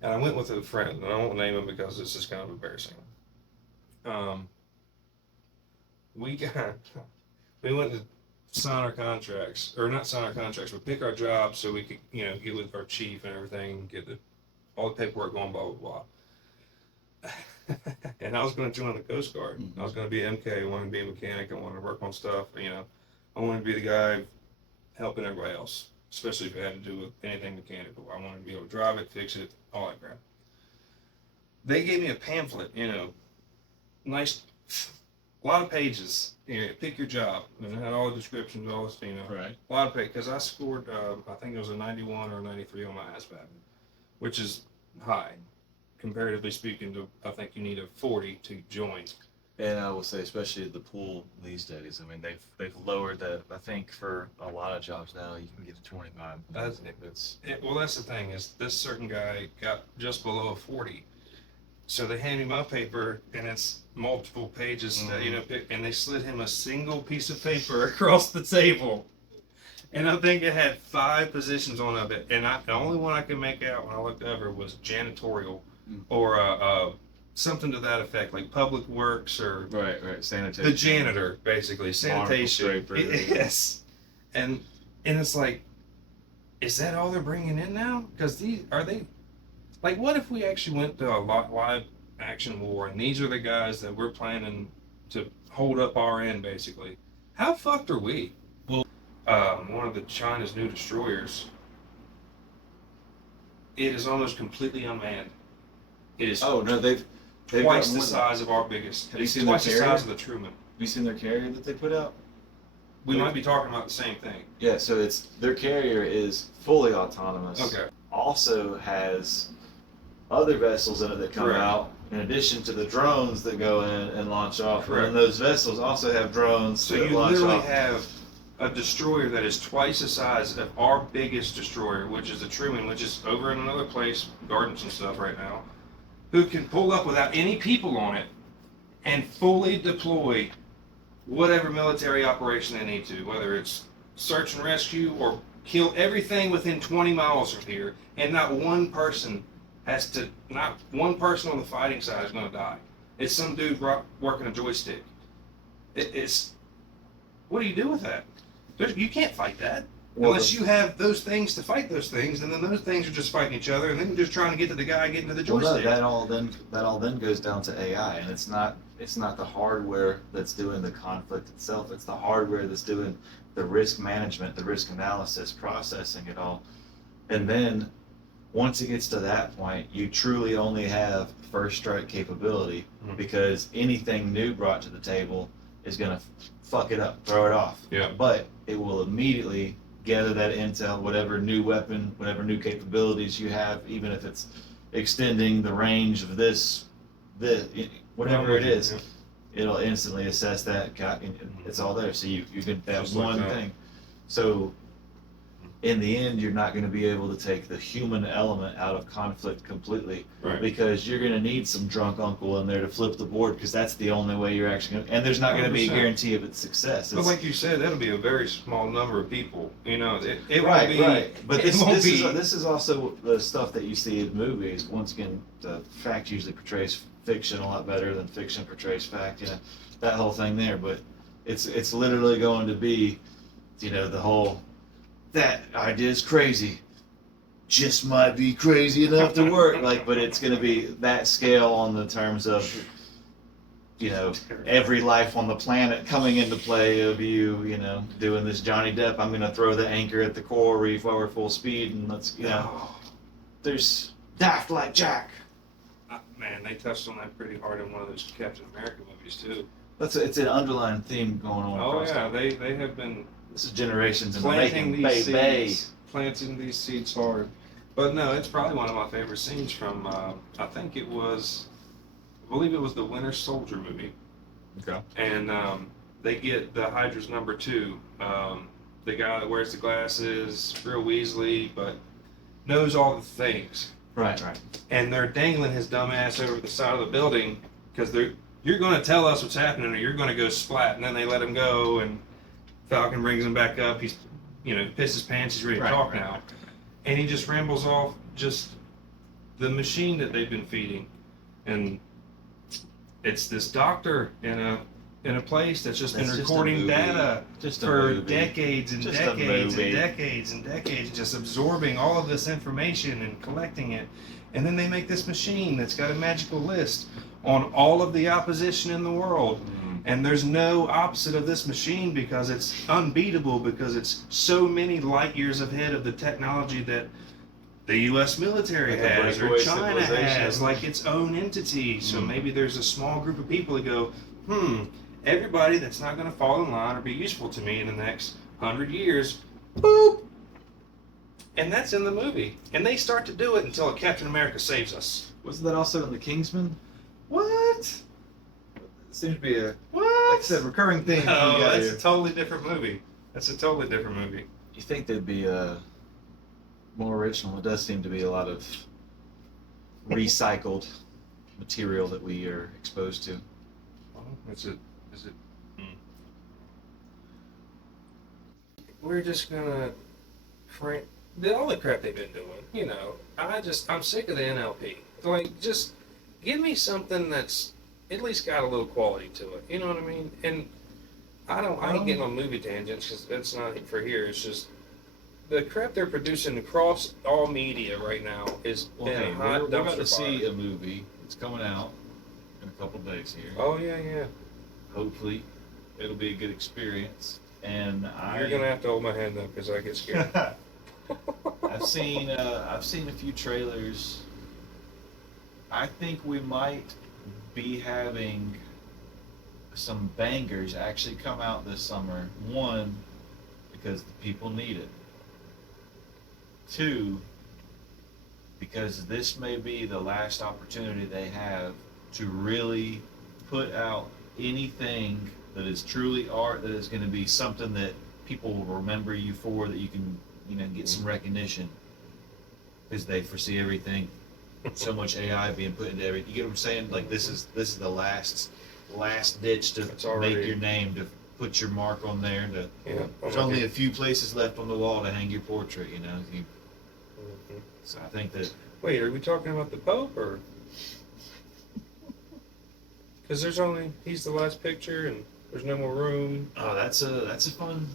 and I went with a friend, and I won't name him because this is kind of embarrassing. We went to sign our contracts, or not sign our contracts, but pick our jobs so we could, get with our chief and everything, get all the paperwork going, blah, blah, blah. And I was going to join the Coast Guard. I was going to be MK. I wanted to be a mechanic. I wanted to work on stuff. You know, I wanted to be the guy helping everybody else, especially if it had to do with anything mechanical. I wanted to be able to drive it, fix it, all that crap. They gave me a pamphlet, you know, nice, a lot of pages. You know, pick your job, and it had all the descriptions, all this, you know, Right. a lot of pages. Because I scored, I think it was a 91 or a 93 on my ASVAB, which is high, comparatively speaking to, I think you need a 40 to join. And I will say, especially the pool these days. I mean, they've lowered that. I think for a lot of jobs now, you can get to 25. Well, that's the thing is this certain guy got just below a 40. So they hand me my paper, and it's multiple pages that, you know, and they slid him a single piece of paper across the table. And I think it had 5 positions on it, and the only one I could make out when I looked over was janitorial, or something to that effect, like public works or right, sanitation. The janitor, basically sanitation. Yes, and it's like, is that all they're bringing in now? Because are they? Like, what if we actually went to a live action war, and these are the guys that we're planning to hold up our end, basically? How fucked are we? Well, one of the China's new destroyers, it is almost completely unmanned. It is they've twice the size of our biggest. Have you seen twice the their size of carrier? the Truman. Have you seen their carrier that they put out? We might be talking about the same thing. Yeah, so it's their carrier is fully autonomous. Okay. Also has other vessels in it that come Correct. out, in addition to the drones that go in and launch off. Correct. And those vessels also have drones So that you launch literally off. have a destroyer that is twice the size of our biggest destroyer, which is the Truman, which is over in another place, gardens and stuff right now, who can pull up without any people on it and fully deploy whatever military operation they need to, whether it's search and rescue or kill everything within 20 miles from here, and not one person on the fighting side is going to die. It's some dude working a joystick. What do you do with that? You can't fight that. Unless you have those things to fight those things, and then those things are just fighting each other, and then you're just trying to get to the guy getting to the joystick. Well, no, that all then goes down to AI, and it's not the hardware that's doing the conflict itself. It's the hardware that's doing the risk management, the risk analysis, processing it all. And then once it gets to that point, you truly only have first strike capability, because anything new brought to the table is going to fuck it up, throw it off. Yeah. But it will immediately gather that intel, whatever new weapon, whatever new capabilities you have, even if it's extending the range of this whatever it is, it'll instantly assess that. It's all there. So you can have Just like one that. thing. So in the end, you're not going to be able to take the human element out of conflict completely, Right. because you're going to need some drunk uncle in there to flip the board, because that's the only way you're actually going to, and there's not going to be a 100%. guarantee of its success. But like you said, that'll be a very small number of people. You know, it Right, won't be. right. But it won't be. this is also the stuff that you see in movies. Once again, the fact usually portrays fiction a lot better than fiction portrays fact. You know, that whole thing there. But it's literally going to be, you know, the whole, that idea is crazy, just might be crazy enough to work. Like, but it's going to be that scale on the terms of, you know, every life on the planet coming into play of you know, doing this Johnny Depp, I'm going to throw the anchor at the coral reef while we're full speed, and let's, you know, there's Daft like Jack. Man, they touched on that pretty hard in one of those Captain America movies too. It's an underlying theme going on. Oh across yeah, the- they have been This is generations in the planting making, these baby. seeds, planting these seeds hard. But no, it's probably one of my favorite scenes from. I believe it was the Winter Soldier movie. Okay. And they get the Hydra's number 2, the guy that wears the glasses, real Weasley, but knows all the things. Right. And they're dangling his dumb ass over the side of the building because you're going to tell us what's happening, or you're going to go splat. And then they let him go, and Falcon brings him back up. He's, pissed his pants. He's ready to talk now. And he just rambles off just the machine that they've been feeding. And it's this doctor in a place that's just been That's just a recording movie. data Just a for movie. decades and Just a decades and movie. decades and decades, just absorbing all of this information and collecting it. And then they make this machine that's got a magical list. on all of the opposition in the world. Mm. And there's no opposite of this machine because it's unbeatable, because it's so many light years ahead of the technology that the U.S. military Like a has, or breakaway China civilization. has, like its own entity. So maybe there's a small group of people that go, everybody that's not going to fall in line or be useful to me in the next 100 years, boop. And that's in the movie. And they start to do it until Captain America saves us. Wasn't that also in the Kingsman? What? It seems to be a, What? like I said, recurring theme. No, that's a totally different movie. That's a totally different movie. You think there'd be more original? It does seem to be a lot of recycled material that we are exposed to. Well, is it? We're just gonna all the crap they've been doing. I'm sick of the NLP. Like, just give me something that's at least got a little quality to it. You know what I mean? And I ain't getting on movie tangents because that's not for here. It's just the crap they're producing across all media right now is Hey, a hot we're about dumpster to see fire. a movie. It's coming out in a couple days here. Oh yeah. Hopefully, it'll be a good experience. And You're gonna have to hold my hand though, because I get scared. I've seen a few trailers. I think we might be having some bangers actually come out this summer. One, because the people need it. Two, because this may be the last opportunity they have to really put out anything that is truly art, that is going to be something that people will remember you for, that you can, get some recognition, because they foresee everything, so much AI being put into everything. You get what I'm saying? Like, this is the last ditch to make your name, to put your mark on there. There's only a few places left on the wall to hang your portrait. So I think that. Wait, are we talking about the Pope, or? Because he's the last picture, and there's no more room. Oh, that's a fun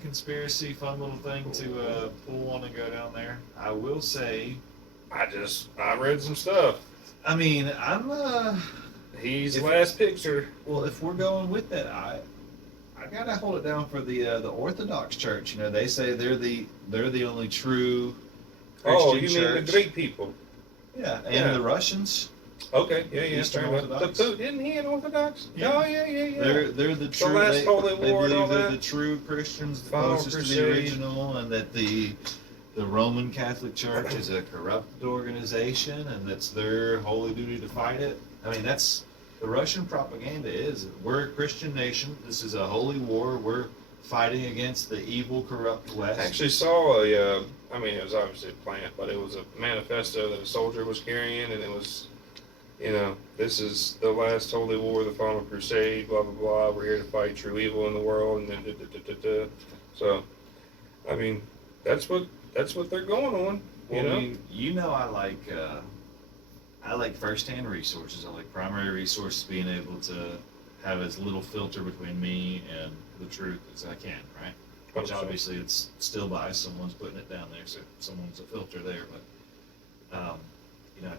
conspiracy, fun little thing to pull on and go down there. I will say, I read some stuff. I mean, He's the last picture. Well, if we're going with that, I gotta hold it down for the Orthodox Church. They say they're the only true Christian you church. mean the Greek people? Yeah, and the Russians. Okay, yeah, Eastern fair enough. Orthodox. The Pope, isn't he an Orthodox? Yeah. Oh, yeah. They're the true. last holy they war and believe all they're that. the true Christians, the Final closest to crusade. the original, and that the Roman Catholic Church is a corrupt organization, and that's their holy duty to fight it. I mean, that's the Russian propaganda is. We're a Christian nation. This is a holy war. We're fighting against the evil, corrupt West. I actually saw it was obviously a plant, but it was a manifesto that a soldier was carrying, and it was, this is the last holy war, the final crusade, blah, blah, blah. We're here to fight true evil in the world, and then, So, I mean, that's what they're going on, I mean, I like first-hand resources. I like primary resources, being able to have as little filter between me and the truth as I can, right? Which obviously it's still biased. Someone's putting it down there, so someone's a filter there. But I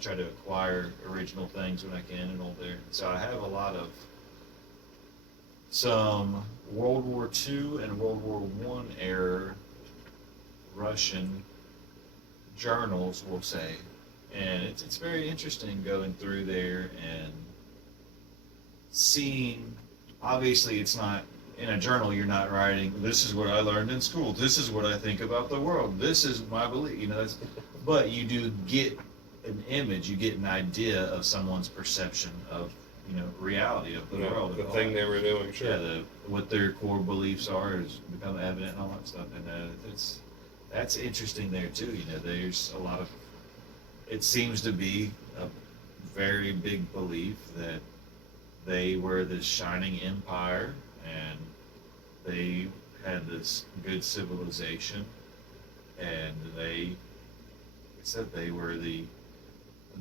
try to acquire original things when I can and all there. So I have a lot of some World War II and World War I era Russian journals, we'll say, and it's very interesting going through there and seeing. Obviously, it's not in a journal. You're not writing, "This is what I learned in school. This is what I think about the world. This is my belief." But you do get an image. You get an idea of someone's perception of reality of the world. The thing they were doing, sure. Yeah, what their core beliefs are has become evident and all that stuff, and that's interesting there too. There's a lot of. It seems to be a very big belief that they were this shining empire and they had this good civilization, and they said they were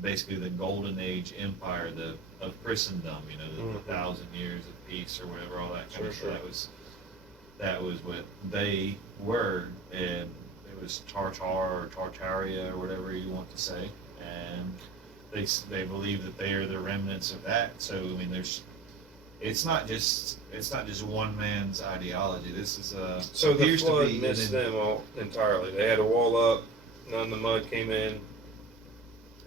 basically the golden age empire of Christendom. The 1,000 years of peace or whatever, all that kind of stuff. That was what they were, and it was Tartar or Tartaria or whatever you want to say, and they believe that they are the remnants of that. So I mean, it's not just one man's ideology. This is So the appears to flood be missed them all entirely. They had a wall up, none of the mud came in.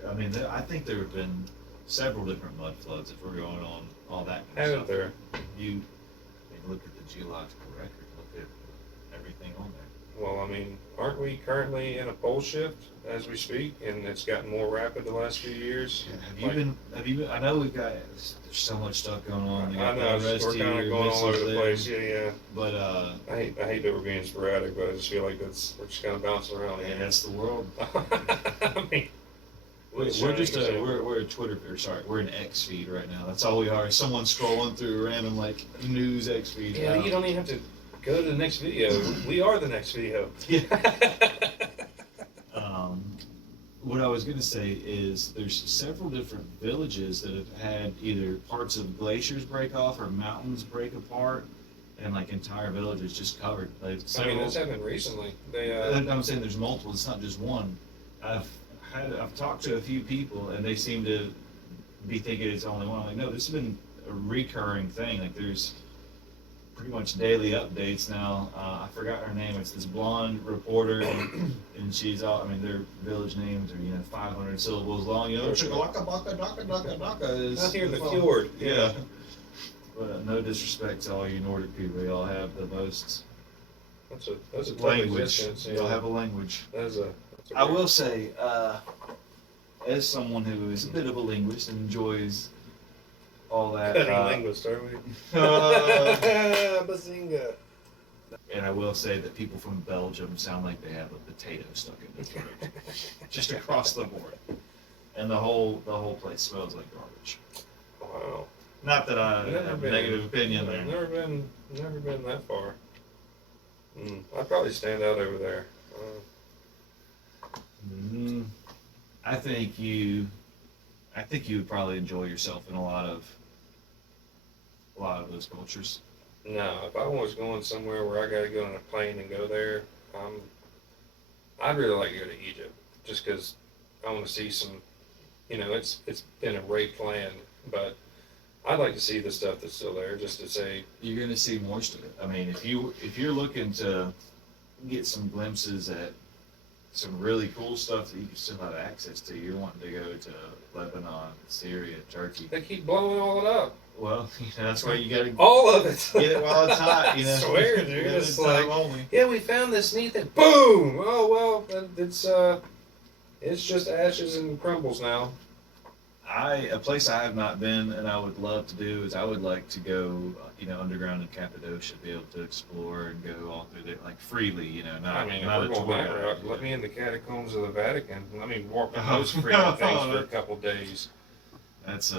I mean, I think there have been several different mud floods if we're going on all that kind of Haven't stuff. there? You look at the geological record, look at everything on there. Well, I mean, aren't we currently in a pole shift as we speak, and it's gotten more rapid the last few years? Yeah, have you been, I know we've got, there's so much stuff going on. I know, Unrest we're kind of here, going all over the missiles place. there. Yeah, yeah. But, I hate that we're being sporadic, but I just feel like we're just kind of bouncing around yeah, here. that's the world. I mean, We're just we're a Twitter, or sorry, we're an X feed right now. That's all we are. Someone scrolling through a random like news X feed. Yeah, you don't even have to go to the next video. We are the next video. Yeah. What I was gonna say is there's several different villages that have had either parts of glaciers break off or mountains break apart, and like entire villages just covered. Like I mean, that's happened recently. They I'm saying there's multiple. It's not just one. I've talked to a few people, and they seem to be thinking it's only one. I'm like, no, this has been a recurring thing. Like, there's pretty much daily updates now. I forgot her name. It's this blonde reporter, and she's all. I mean, their village names are 500 syllables long. Chikalaka baka daka daka daka is out here in the fjord. Yeah. But no disrespect to all you Nordic people. Y'all have the most. That's a tough language. existence. Y'all have a language. That's a I will say, as someone who is a bit of a linguist and enjoys all that, linguist, are we? Bazinga. and I will say that people from Belgium sound like they have a potato stuck in their throat, just across the board, and the whole place smells like garbage. Wow. Not that I have a negative opinion there. Never been that far. I'd probably stand out over there. I think you would probably enjoy yourself in a lot of those cultures. No, if I was going somewhere where I got to go on a plane and go there, I'd really like to go to Egypt, just because I want to see some. It's been a raped land, but I'd like to see the stuff that's still there, just to say. You're going to see most of it. I mean, if you're looking to get some glimpses at some really cool stuff that you can still have access to, you're wanting to go to Lebanon, Syria, Turkey. They keep blowing all it up. Well, that's why you got to all of it. get it while it's hot. I swear, dude. It's like, only. yeah, we found this neat thing. Boom! Oh well, it's just ashes and crumbles now. A place I have not been and I would love to do is I would like to go, underground in Cappadocia, be able to explore and go all through there like freely, not. If not we're a going tour that guide. route, let me in the catacombs of the Vatican. Let me walk in those freaking things for a couple days. That's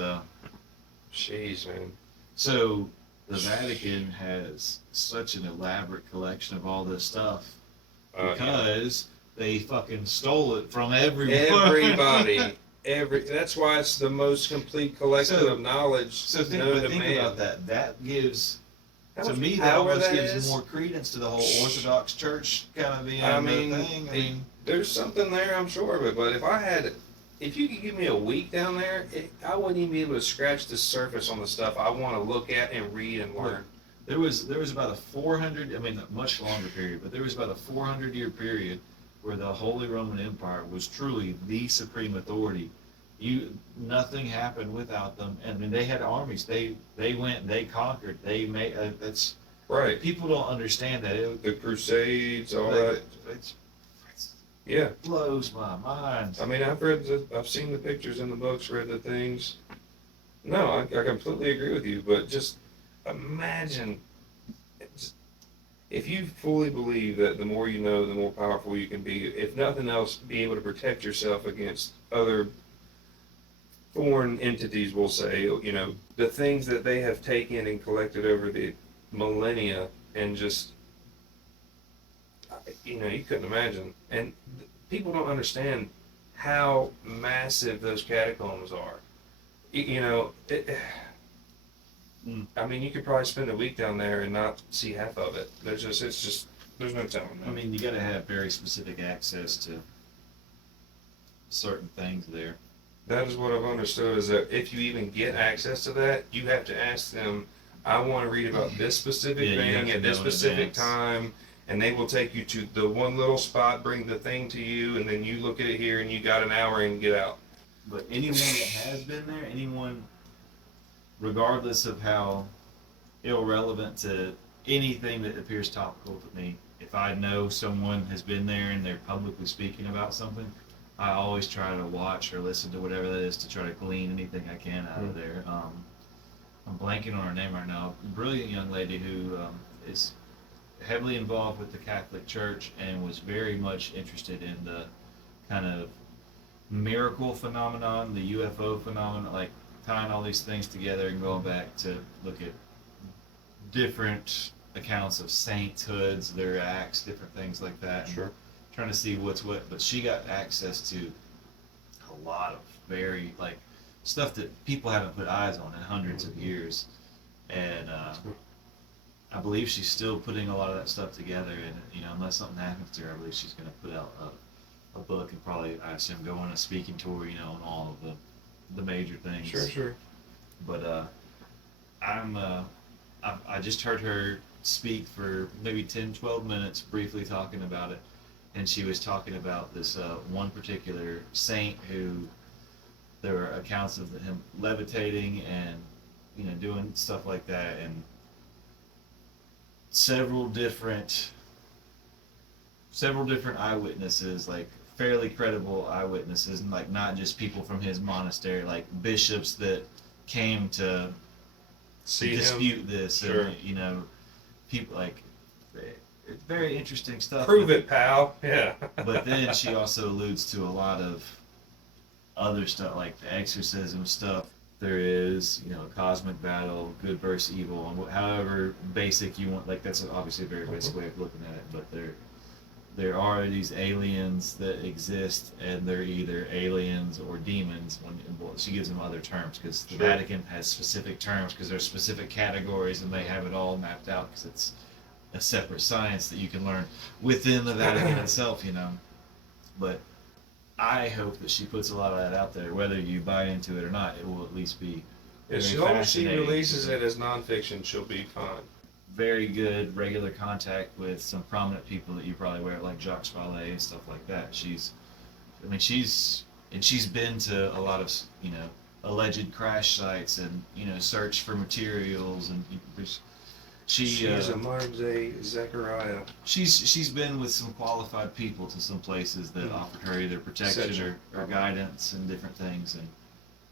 Jeez, man. So the Vatican has such an elaborate collection of all this stuff because they fucking stole it from everyone. Everybody. That's why it's the most complete collection of knowledge. So think about that. That gives, to me, that almost gives more credence to the whole Orthodox Church kind of being thing. There's something there, I'm sure of it. But if you could give me a week down there, I wouldn't even be able to scratch the surface on the stuff I want to look at and read and learn. There was about a 400, a much longer period, but there was about a 400-year period where the Holy Roman Empire was truly the supreme authority. Nothing happened without them. And they had armies. They went, they conquered, they made. That's right. People don't understand that. The Crusades, all that. Yeah, blows my mind. I mean, I've seen the pictures in the books, read the things. No, I completely agree with you. But just imagine. If you fully believe that the more you know, the more powerful you can be, if nothing else, be able to protect yourself against other foreign entities, we'll say, the things that they have taken and collected over the millennia, and just, you couldn't imagine. And people don't understand how massive those catacombs are. I mean, you could probably spend a week down there and not see half of it. There's no telling. I mean, you got to have very specific access to certain things there. That is what I've understood is that if you even get access to that, you have to ask them, I want to read about this specific Yeah, you have thing to at this know in specific advance. time, and they will take you to the one little spot, bring the thing to you, and then you look at it here and you got an hour and get out. But anyone that has been there, anyone, regardless of how irrelevant to anything that appears topical to me, if I know someone has been there and they're publicly speaking about something, I always try to watch or listen to whatever that is to try to glean anything I can out of there. I'm blanking on her name right now. Brilliant young lady who is heavily involved with the Catholic Church and was very much interested in the kind of miracle phenomenon, the UFO phenomenon, like tying all these things together and going back to look at different accounts of sainthoods, their acts, different things like that. And Sure. trying to see what's what. But she got access to a lot of very, like, stuff that people haven't put eyes on in hundreds of years. And I believe she's still putting a lot of that stuff together. And, unless something happens to her, I believe she's going to put out a book and probably, I assume, go on a speaking tour, on all of the major things. Sure, sure. But I just heard her speak for maybe 10, 12 minutes, briefly talking about it. And she was talking about this one particular saint who there were accounts of him levitating and, doing stuff like that. And several different eyewitnesses, like fairly credible eyewitnesses, and like not just people from his monastery, like bishops that came to See dispute him. this, Sure. and people like it's very interesting stuff. Prove it, pal. Yeah. But then she also alludes to a lot of other stuff, like the exorcism stuff. There is, a cosmic battle, good versus evil, and however basic you want. Like that's obviously a very basic way of looking at it. But there are these aliens that exist, and they're either aliens or demons. Well, she gives them other terms because the Sure. Vatican has specific terms because there's specific categories, and they have it all mapped out because it's a separate science that you can learn within the Vatican itself. But I hope that she puts a lot of that out there, whether you buy into it or not. It will at least be As very long as she fascinating. releases it as nonfiction, she'll be fine. Very good regular contact with some prominent people that you probably wear, like Jacques Vallée and stuff like that. She's been to a lot of, alleged crash sites and, search for materials and She is a modern day Zechariah. she's been with some qualified people to some places that offered her either protection or guidance and different things. And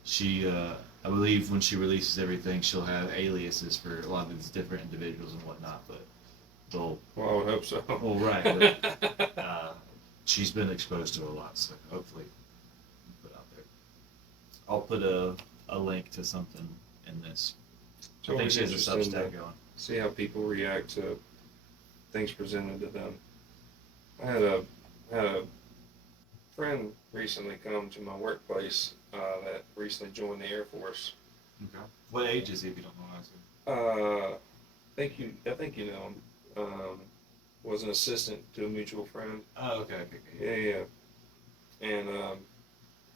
she, I believe when she releases everything, she'll have aliases for a lot of these different individuals and whatnot. But they'll, Well, I would hope so. well, right. But, she's been exposed to a lot, so hopefully put out there. I'll put a link to something in this. It's I think always she has a interesting Substack to going. see how people react to things presented to them. I had a friend recently come to my workplace that recently joined the Air Force. Okay. What age is he, if you don't mind asking? I think you know him. Was an assistant to a mutual friend. Oh, okay. Yeah, yeah. And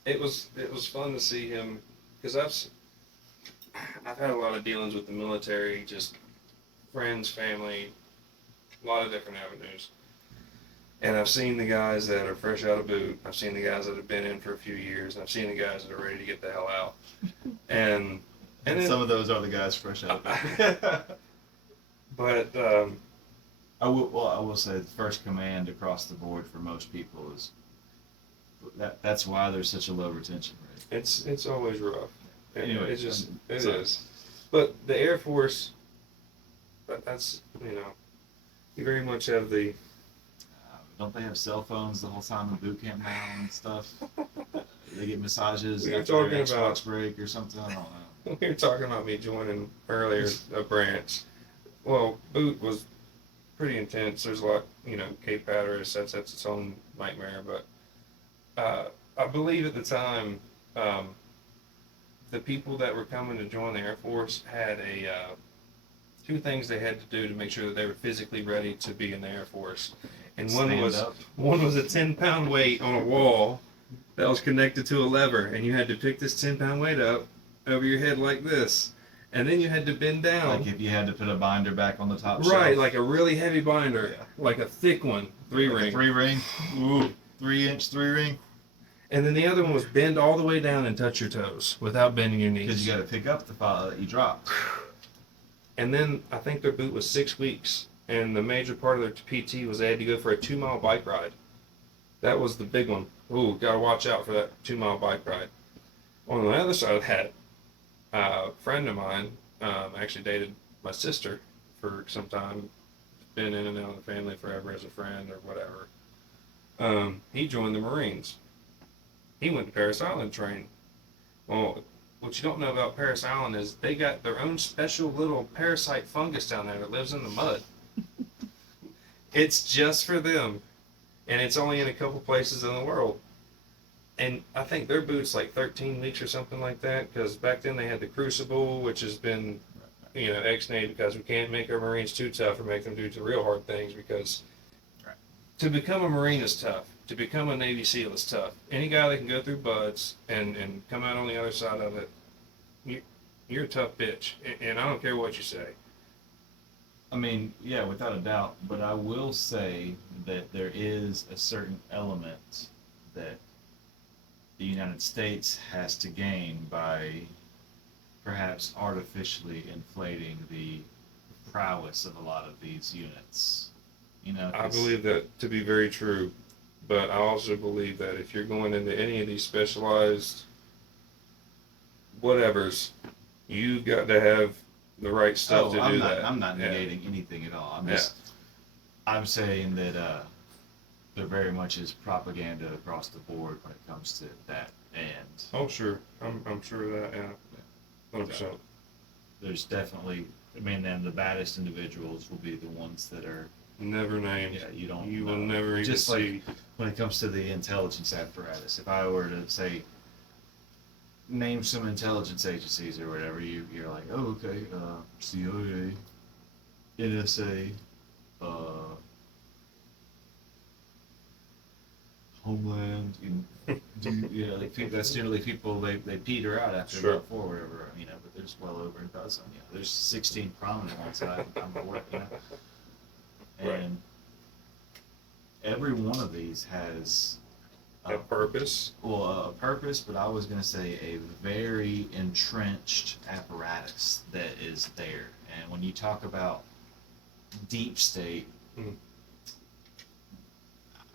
it was fun to see him because I've had a lot of dealings with the military, just friends, family, a lot of different avenues. And I've seen the guys that are fresh out of boot. I've seen the guys that have been in for a few years. And I've seen the guys that are ready to get the hell out. And then, some of those are the guys fresh out of it. but I will say the first command across the board for most people is that's why there's such a low retention rate. it's always rough. Anyway, it sorry. is. But the Air Force, that's you very much have the. Don't they have cell phones the whole time in boot camp now and stuff? They get massages We were after talking their Xbox about- break or something. I don't know. We were talking about me joining earlier a branch. Well, boot was pretty intense. There's a lot, Cape Hatteras, that's its own nightmare. But I believe at the time, the people that were coming to join the Air Force had two things they had to do to make sure that they were physically ready to be in the Air Force. And one Stand was up. a 10-pound weight on a wall that was connected to a lever, and you had to pick this 10-pound weight up over your head like this, and then you had to bend down. Like if you had to put a binder back on the top shelf. Right, like a really heavy binder, Yeah. like a thick one, three Like ring. a 3-ring. Ooh. 3-inch 3-ring. And then the other one was bend all the way down and touch your toes without bending your knees. Because you got to pick up the file that you dropped. And then I think their boot was 6 weeks, and the major part of their PT was they had to go for a 2-mile bike ride. That was the big one. Ooh, gotta watch out for that 2-mile bike ride. On the other side of that, a friend of mine actually dated my sister for some time. Been in and out of the family forever as a friend or whatever. He joined the Marines. He went to Parris Island training. Well, what you don't know about Parris Island is they got their own special little parasite fungus down there that lives in the mud. It's just for them, and it's only in a couple places in the world. And I think their boot's like 13 weeks or something like that, because back then they had the Crucible, which has been, ex-nayed because we can't make our Marines too tough or make them do the real hard things, because to become a Marine is tough. To become a Navy SEAL is tough. Any guy that can go through buds and come out on the other side of it, you're a tough bitch. And I don't care what you say. I mean, yeah, without a doubt. But I will say that there is a certain element that the United States has to gain by perhaps artificially inflating the prowess of a lot of these units. I believe that to be very true. But I also believe that if you're going into any of these specialized whatevers, you've got to have the right stuff to do that. I'm not negating anything at all. I'm saying that there very much is propaganda across the board when it comes to that. And oh, sure, I'm sure of that. Yeah, 100%. There's definitely. I mean, then the baddest individuals will be the ones that are never named. Yeah, you will never even just see. Like when it comes to the intelligence apparatus, if I were to say, name some intelligence agencies or whatever, you're like, oh, okay, CIA, NSA, Homeland, like that's generally people they peter out after Sure. about 4 or whatever, but there's well over a dozen. There's 16 prominent ones that I'm aware, and Right. every one of these has A purpose. Well, a purpose, but I was going to say a very entrenched apparatus that is there. And when you talk about deep state,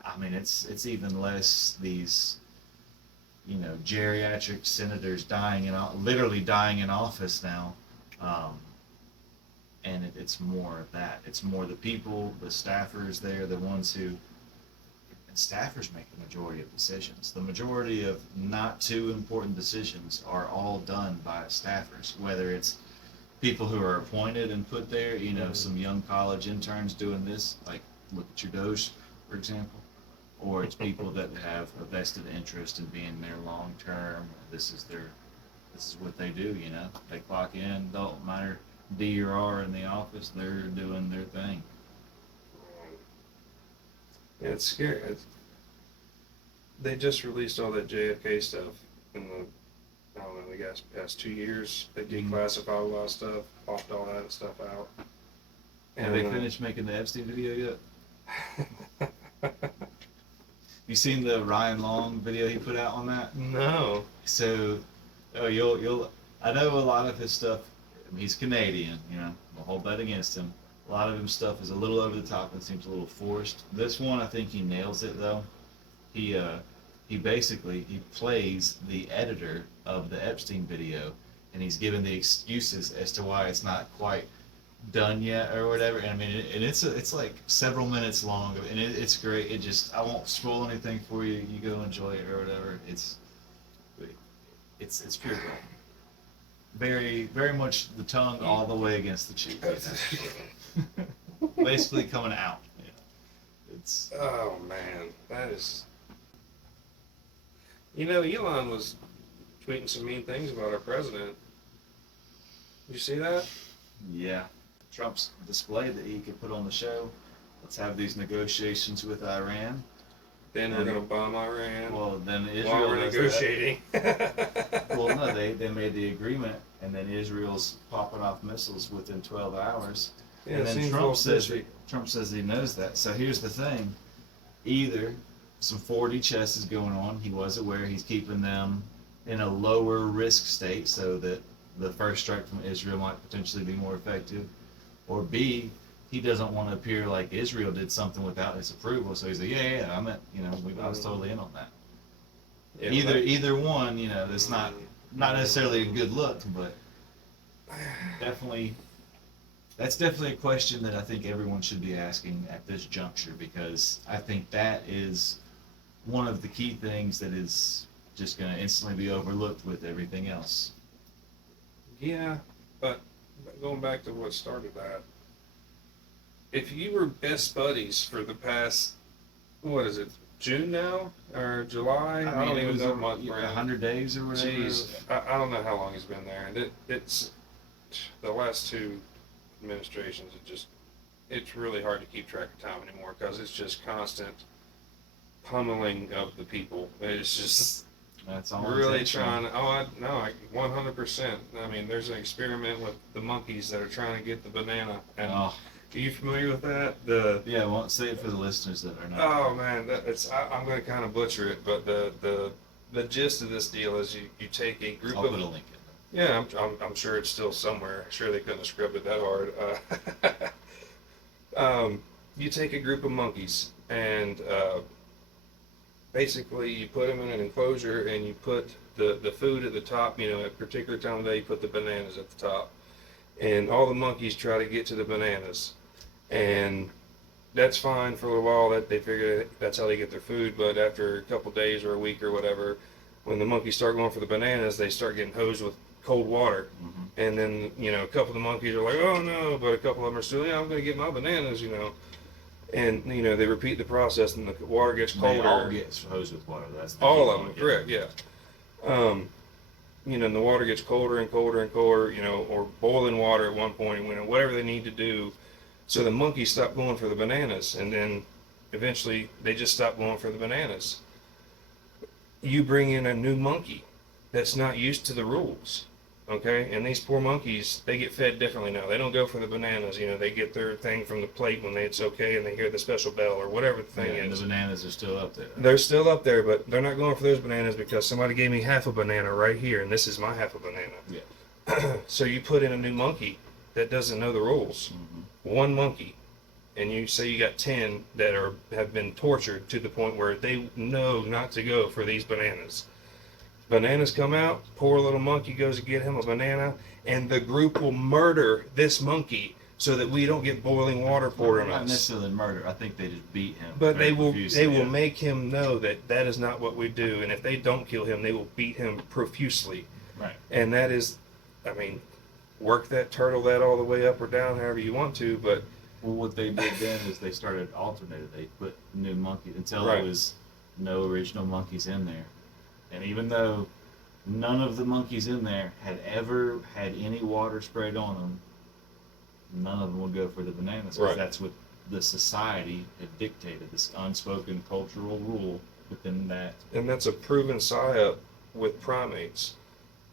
I mean, it's even less these, geriatric senators literally dying in office now. And it's more of that. It's more the people, the staffers there, the ones who, and staffers make the majority of decisions. The majority of not too important decisions are all done by staffers, whether it's people who are appointed and put there, some young college interns doing this, like look at your Doge, for example, or it's people that have a vested interest in being there long term. This is what they do, They clock in, don't matter D or R in the office, they're doing their thing. Yeah, it's scary. They just released all that JFK stuff in the, I don't know, the past 2 years. They declassified a lot of stuff, popped all that stuff out. Have they finished making the Epstein video yet? You seen the Ryan Long video he put out on that? No. So, you'll. I know a lot of his stuff. He's Canadian, We'll hold that against him. A lot of his stuff is a little over the top and seems a little forced. This one, I think he nails it though. He basically plays the editor of the Epstein video, and he's given the excuses as to why it's not quite done yet or whatever. And I mean, it's like several minutes long, and it's great. I won't spoil anything for you. You go enjoy it or whatever. It's pure gold. Very, very much the tongue all the way against the cheek. Basically coming out. It's. Oh man, that is. Elon was tweeting some mean things about our president. Did you see that? Yeah. Trump's display that he could put on the show. Let's have these negotiations with Iran. Then we're going to bomb Iran Well, then while Israel we're does negotiating. that. Well, no, they made the agreement, and then Israel's popping off missiles within 12 hours. Yeah, and it then seems a Trump little says fishy. Trump says he knows that. So here's the thing: either some 4D chess is going on. He was aware. He's keeping them in a lower risk state so that the first strike from Israel might potentially be more effective. Or B, he doesn't want to appear like Israel did something without his approval. So he's like, yeah, I meant, I was totally in on that. Yeah, Either one, that's not necessarily a good look, but definitely, that's definitely a question that I think everyone should be asking at this juncture, because I think that is one of the key things that is just going to instantly be overlooked with everything else. Yeah, but going back to what started that, if you were best buddies for the past, what is it, June now or July? I don't even know month. 100 days or whatever. Jeez, I don't know how long he's been there, and it's the last two administrations. It's really hard to keep track of time anymore because it's just constant pummeling of the people. It's just That's all really trying. Oh, no, 100%. I mean, there's an experiment with the monkeys that are trying to get the banana. And are you familiar with that? Yeah, I won't say it for the listeners that are not. Oh man, I'm going to kind of butcher it, but the gist of this deal is you take a group I'll of. put a link in. Yeah, I'm sure it's still somewhere. Sure, they couldn't have scrubbed it that hard. You take a group of monkeys and basically you put them in an enclosure and you put the food at the top. At a particular time of day, you put the bananas at the top, and all the monkeys try to get to the bananas, and that's fine for a little while. That they figure that's how they get their food. But after a couple days or a week or whatever, when the monkeys start going for the bananas, they start getting hosed with cold water. Mm-hmm. And then, a couple of the monkeys are like, oh no, but a couple of them are still, I'm going to get my bananas, And, they repeat the process and the water gets colder. They all get hosed with water. That's the all of them, correct, yeah. And the water gets colder and colder and colder, or boiling water at one point, whatever they need to do. So the monkeys stop going for the bananas, and then eventually they just stop going for the bananas. You bring in a new monkey that's not used to the rules, okay? And these poor monkeys, they get fed differently now. They don't go for the bananas, they get their thing from the plate when it's okay, and they hear the special bell or whatever the thing is. And the bananas are still up there. They're still up there, but they're not going for those bananas because somebody gave me half a banana right here, and this is my half a banana. Yeah. So you put in a new monkey that doesn't know the rules. Mm-hmm. One monkey. And you say you got 10 that have been tortured to the point where they know not to go for these bananas. Bananas come out, poor little monkey goes to get him a banana, and the group will murder this monkey so that we don't get boiling water poured on us. Not necessarily murder. I think they just beat him. But they will make him know that is not what we do, and if they don't kill him, they will beat him profusely. Right. And that is, work that, turtle that all the way up or down, however you want to, but. Well, what they did then is they started alternating. They put new monkeys until Right. there was no original monkeys in there. And even though none of the monkeys in there had ever had any water sprayed on them, none of them would go for the bananas. Because that's what the society had dictated, this unspoken cultural rule within that. And that's a proven psyop with primates.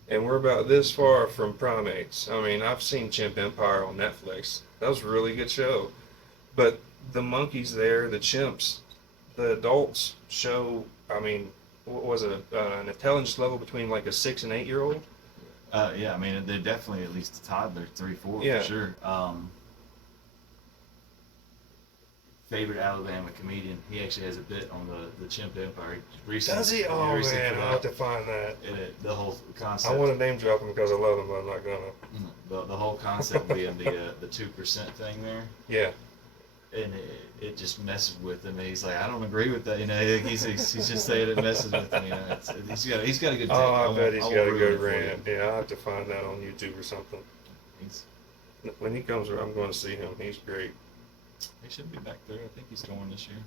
And we're about this far from primates. I've seen Chimp Empire on Netflix. That was a really good show. But the monkeys there, the chimps, the adults show, what was it, an intelligence level between like a 6 and 8 year old? Yeah, they're definitely at least a toddler, 3, 4 Yeah. for sure. Favorite Alabama comedian, he actually has a bit on the Chimp Empire. Does he? Oh man, I'll have to find that. The whole concept. I want to name drop him because I love him, but I'm not gonna. The whole concept being the 2% thing there. Yeah. And it just messes with him. He's like, I don't agree with that. He's just saying it messes with him. He's got a good. Oh, I bet he's got a good rant. Yeah, I'll have to find that on YouTube or something. When he comes around, I'm going to see him. He's great. He should be back there. I think he's going this year.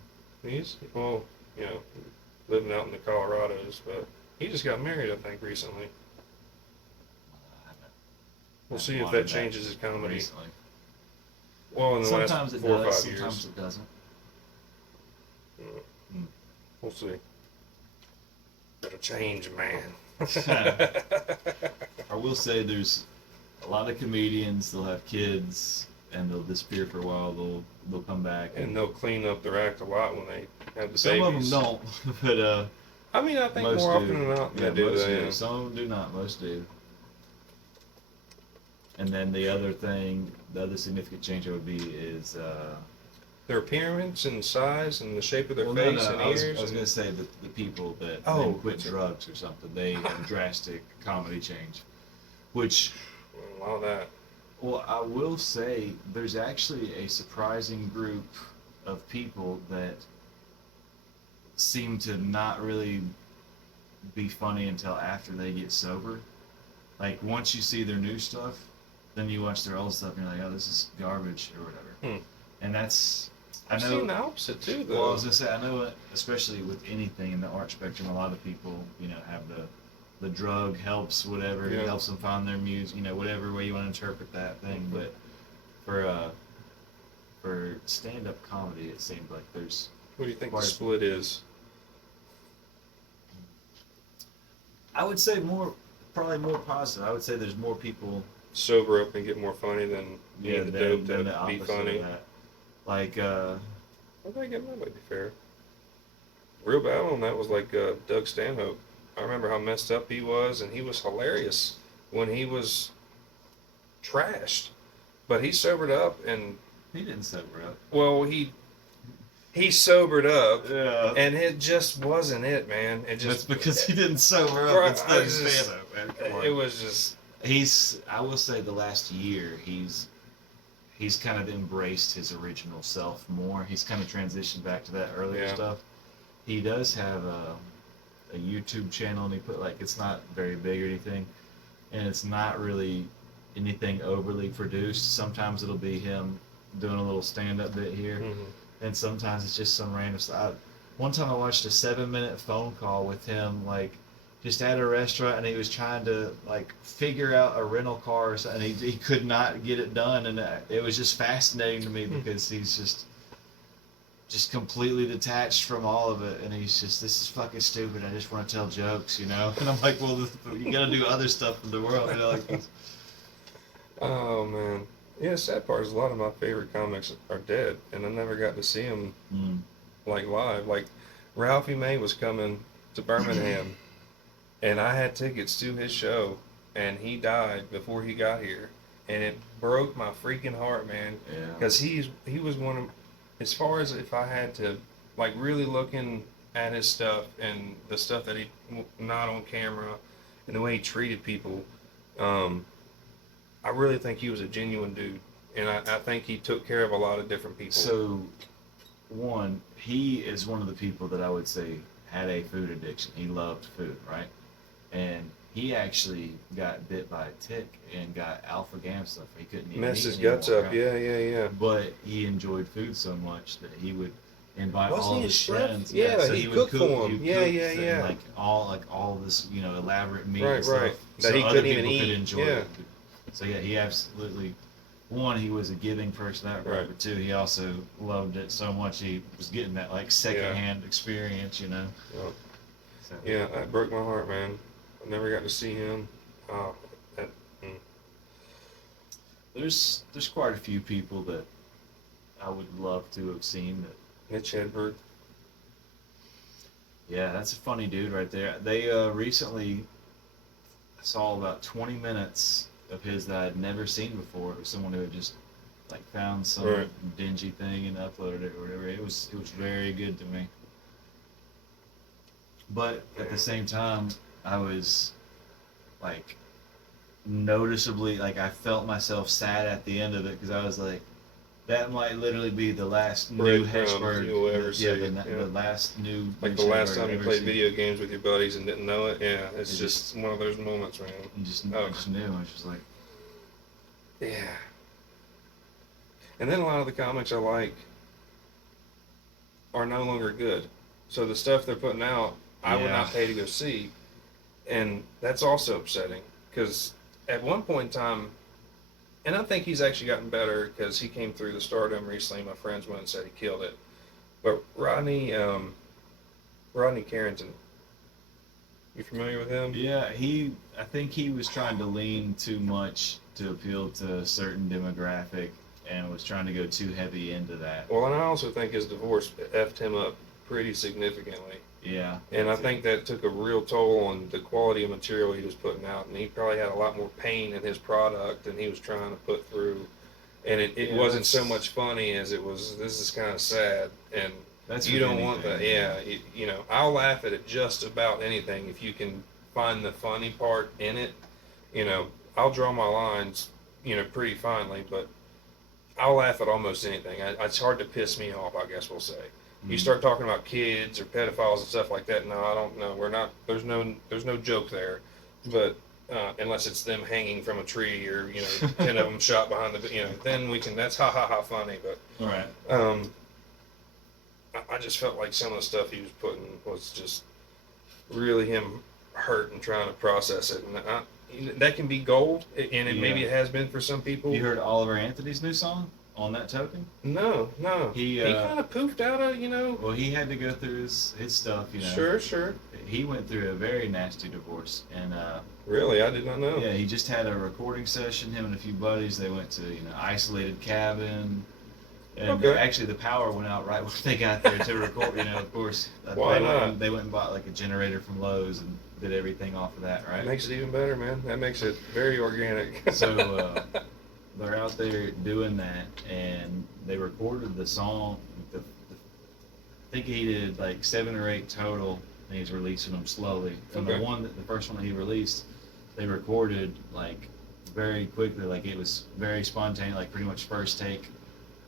Living out in the Colorados, but he just got married, I think, recently. We'll see if that changes his comedy. Recently. Well, in the Sometimes last it 4 or does. 5 years. Sometimes it doesn't. We'll We'll see. It'll change, man. I will say there's a lot of comedians. They'll have kids and they'll disappear for a while. They'll come back And they'll clean up their act a lot when they have the some babies. of them don't, but I mean, I think most more do. often than not Yeah, they do. most They, do. Some of them do not. Most do. And then the other thing, the other significant change would be is their appearance and size and the shape of their well, face no, and I was ears. going to say the people that Oh, quit drugs or something, they have a drastic comedy change, which. A lot of that. Well, I will say there's actually a surprising group of people that seem to not really be funny until after they get sober. Like once you see their new stuff, then you watch their old stuff and you're like, oh, this is garbage or whatever. And that's I've seen the opposite too, though. Well, I was gonna say I know, especially with anything in the art spectrum, a lot of people, have the drug helps whatever, it helps them find their muse, whatever way you want to interpret that thing. But for stand-up comedy, it seems like there's. What do you think the split is? I would say probably more positive. I would say there's more people sober up and get more funny than the dope to the be funny. Of that. Like, I think that might be fair. Real bad on that was like Doug Stanhope. I remember how messed up he was, and he was hilarious when he was trashed. But he sobered up, and he didn't sober up. Well, he sobered up, yeah, and it just wasn't it, man. It just that's because he didn't sober up. It's Doug Stanhope, man. Come on. It was just. I will say the last year he's kind of embraced his original self more. He's kind of transitioned back to that earlier stuff. He does have a YouTube channel, and he put it's not very big or anything, and it's not really anything overly produced. Sometimes it'll be him doing a little stand-up bit here, and sometimes it's just some random stuff. One time I watched a 7-minute phone call with him, just at a restaurant, and he was trying to figure out a rental car or something. He could not get it done, and it was just fascinating to me because he's just completely detached from all of it, and he's just, this is fucking stupid. I just want to tell jokes, And I'm like, well, you gotta do other stuff in the world, like this. Oh man, yeah. Sad part is a lot of my favorite comics are dead, and I never got to see them live. Like Ralphie May was coming to Birmingham. And I had tickets to his show, and he died before he got here, and it broke my freaking heart, man. Yeah. Because he was one of, as far as if I had to, really looking at his stuff and the stuff that he not on camera, and the way he treated people, I really think he was a genuine dude, and I think he took care of a lot of different people. So, he is one of the people that I would say had a food addiction. He loved food, right? And he actually got bit by a tick and got alpha gam stuff. He couldn't even mess eat his anymore, guts up. right? Yeah. But he enjoyed food so much that he would invite Wasn't all he his a chef? friends. Yeah, so he would cooked cook for him. Yeah. And all this elaborate meat and Right. stuff. That so he other couldn't even people eat. could enjoy Yeah. it. So he absolutely. One, he was a giving person. That right. But two, he also loved it so much he was getting that secondhand experience. Yeah. So. Yeah, that broke my heart, man. I never got to see him. There's quite a few people that I would love to have seen. Mitch Hedberg. Yeah, that's a funny dude right there. They recently saw about 20 minutes of his that I'd never seen before. It was someone who had just found some dingy thing and uploaded it or whatever. It was very good to me. But at the same time, I was noticeably I felt myself sad at the end of it because I was like, that might literally be the last new Heshberg you'll ever see. The last new. The last time you played video games with your buddies and didn't know it. Yeah, it's just one of those moments, man. You just knew. I was just like. Yeah. And then a lot of the comics I like are no longer good. So the stuff they're putting out, I would not pay to go see. And that's also upsetting because at one point in time, and I think he's actually gotten better because he came through the stardom recently. My friends went and said he killed it. But Rodney Rodney Carrington. You familiar with him? Yeah, I think he was trying to lean too much to appeal to a certain demographic and was trying to go too heavy into that. Well, and I also think his divorce effed him up pretty significantly. Yeah. And I think that took a real toll on the quality of material he was putting out. And he probably had a lot more pain in his product than he was trying to put through. And it wasn't so much funny as it was, this is kind of sad. And you don't want that. Yeah. You know, I'll laugh at it just about anything if you can find the funny part in it. You know, I'll draw my lines, you know, pretty finely, but I'll laugh at almost anything. It's hard to piss me off, I guess we'll say. You start talking about kids or pedophiles and stuff like that. No, I don't know. We're not. There's no joke there, but unless it's them hanging from a tree or 10 of them shot behind the then we can. That's ha ha ha funny. But right. I just felt like some of the stuff he was putting was just really him hurt and trying to process it, and that can be gold, and maybe it has been for some people. You heard Oliver Anthony's new song? On that token? No. He kind of poofed out of, Well, he had to go through his stuff, Sure. He went through a very nasty divorce, and really, I did not know. Yeah, he just had a recording session. Him and a few buddies. They went to isolated cabin, and actually the power went out right when they got there to record. Of course. Why not? They went and bought like a generator from Lowe's and did everything off of that, right? Makes it even better, man. That makes it very organic. So. They're out there doing that, and they recorded the song. I think he did like 7 or 8 total, and he's releasing them slowly. And the first one that he released, they recorded like very quickly, like it was very spontaneous, like pretty much first take,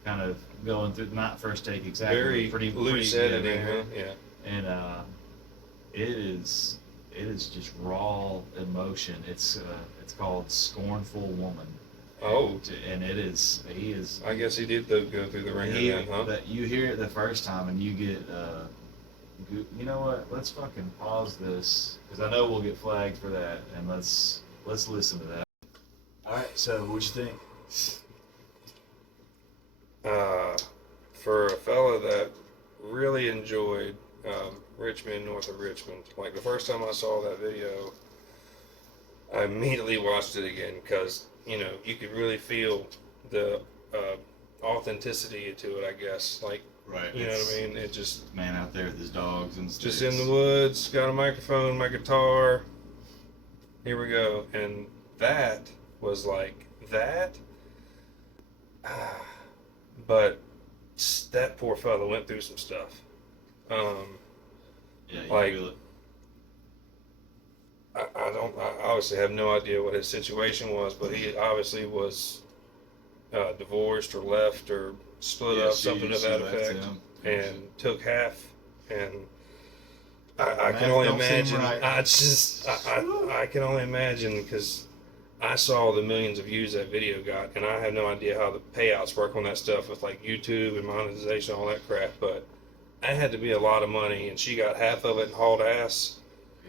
kind of going through. Not first take exactly, very pretty loose editing, huh? Yeah. And it is just raw emotion. It's called "Scornful Woman." Oh, and he is. I guess he did go through the ringer then, huh? But you hear it the first time, and you get. You know what? Let's fucking pause this because I know we'll get flagged for that, and let's listen to that. All right. So, what'd you think? For a fella that really enjoyed Richmond, north of Richmond, like the first time I saw that video, I immediately watched it again because. You could really feel the authenticity to it, I guess. Like, right. You know what I mean? It just man out there with his dogs and stuff. Just in the woods, got a microphone, my guitar. Here we go, and that was like that. But that poor fella went through some stuff. Yeah, you feel it. I obviously have no idea what his situation was, but he obviously was divorced or left or split up, something to that effect, and took half. And I can only imagine. Right. I can only imagine because I saw the millions of views that video got, and I have no idea how the payouts work on that stuff with like YouTube and monetization, all that crap. But that had to be a lot of money, and she got half of it and hauled ass.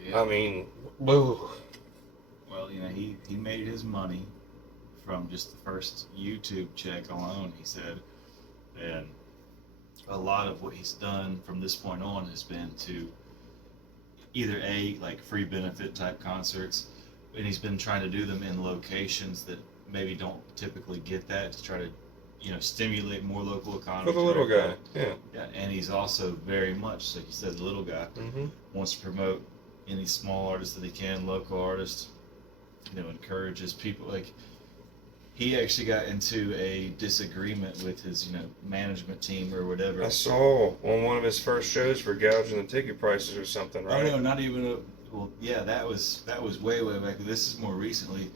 Yeah. I mean, woo. Well, he made his money from just the first YouTube check alone, he said. And a lot of what he's done from this point on has been to either like free benefit type concerts, and he's been trying to do them in locations that maybe don't typically get that to try to stimulate more local economy. For the little guy, yeah. Yeah, and he's also very much, like you said, the little guy wants to promote any small artists that he can, local artists, encourages people. Like, he actually got into a disagreement with his, management team or whatever. I saw on one of his first shows for gouging the ticket prices or something, right? Oh, no, not even well, yeah, that was way back. This is more recently.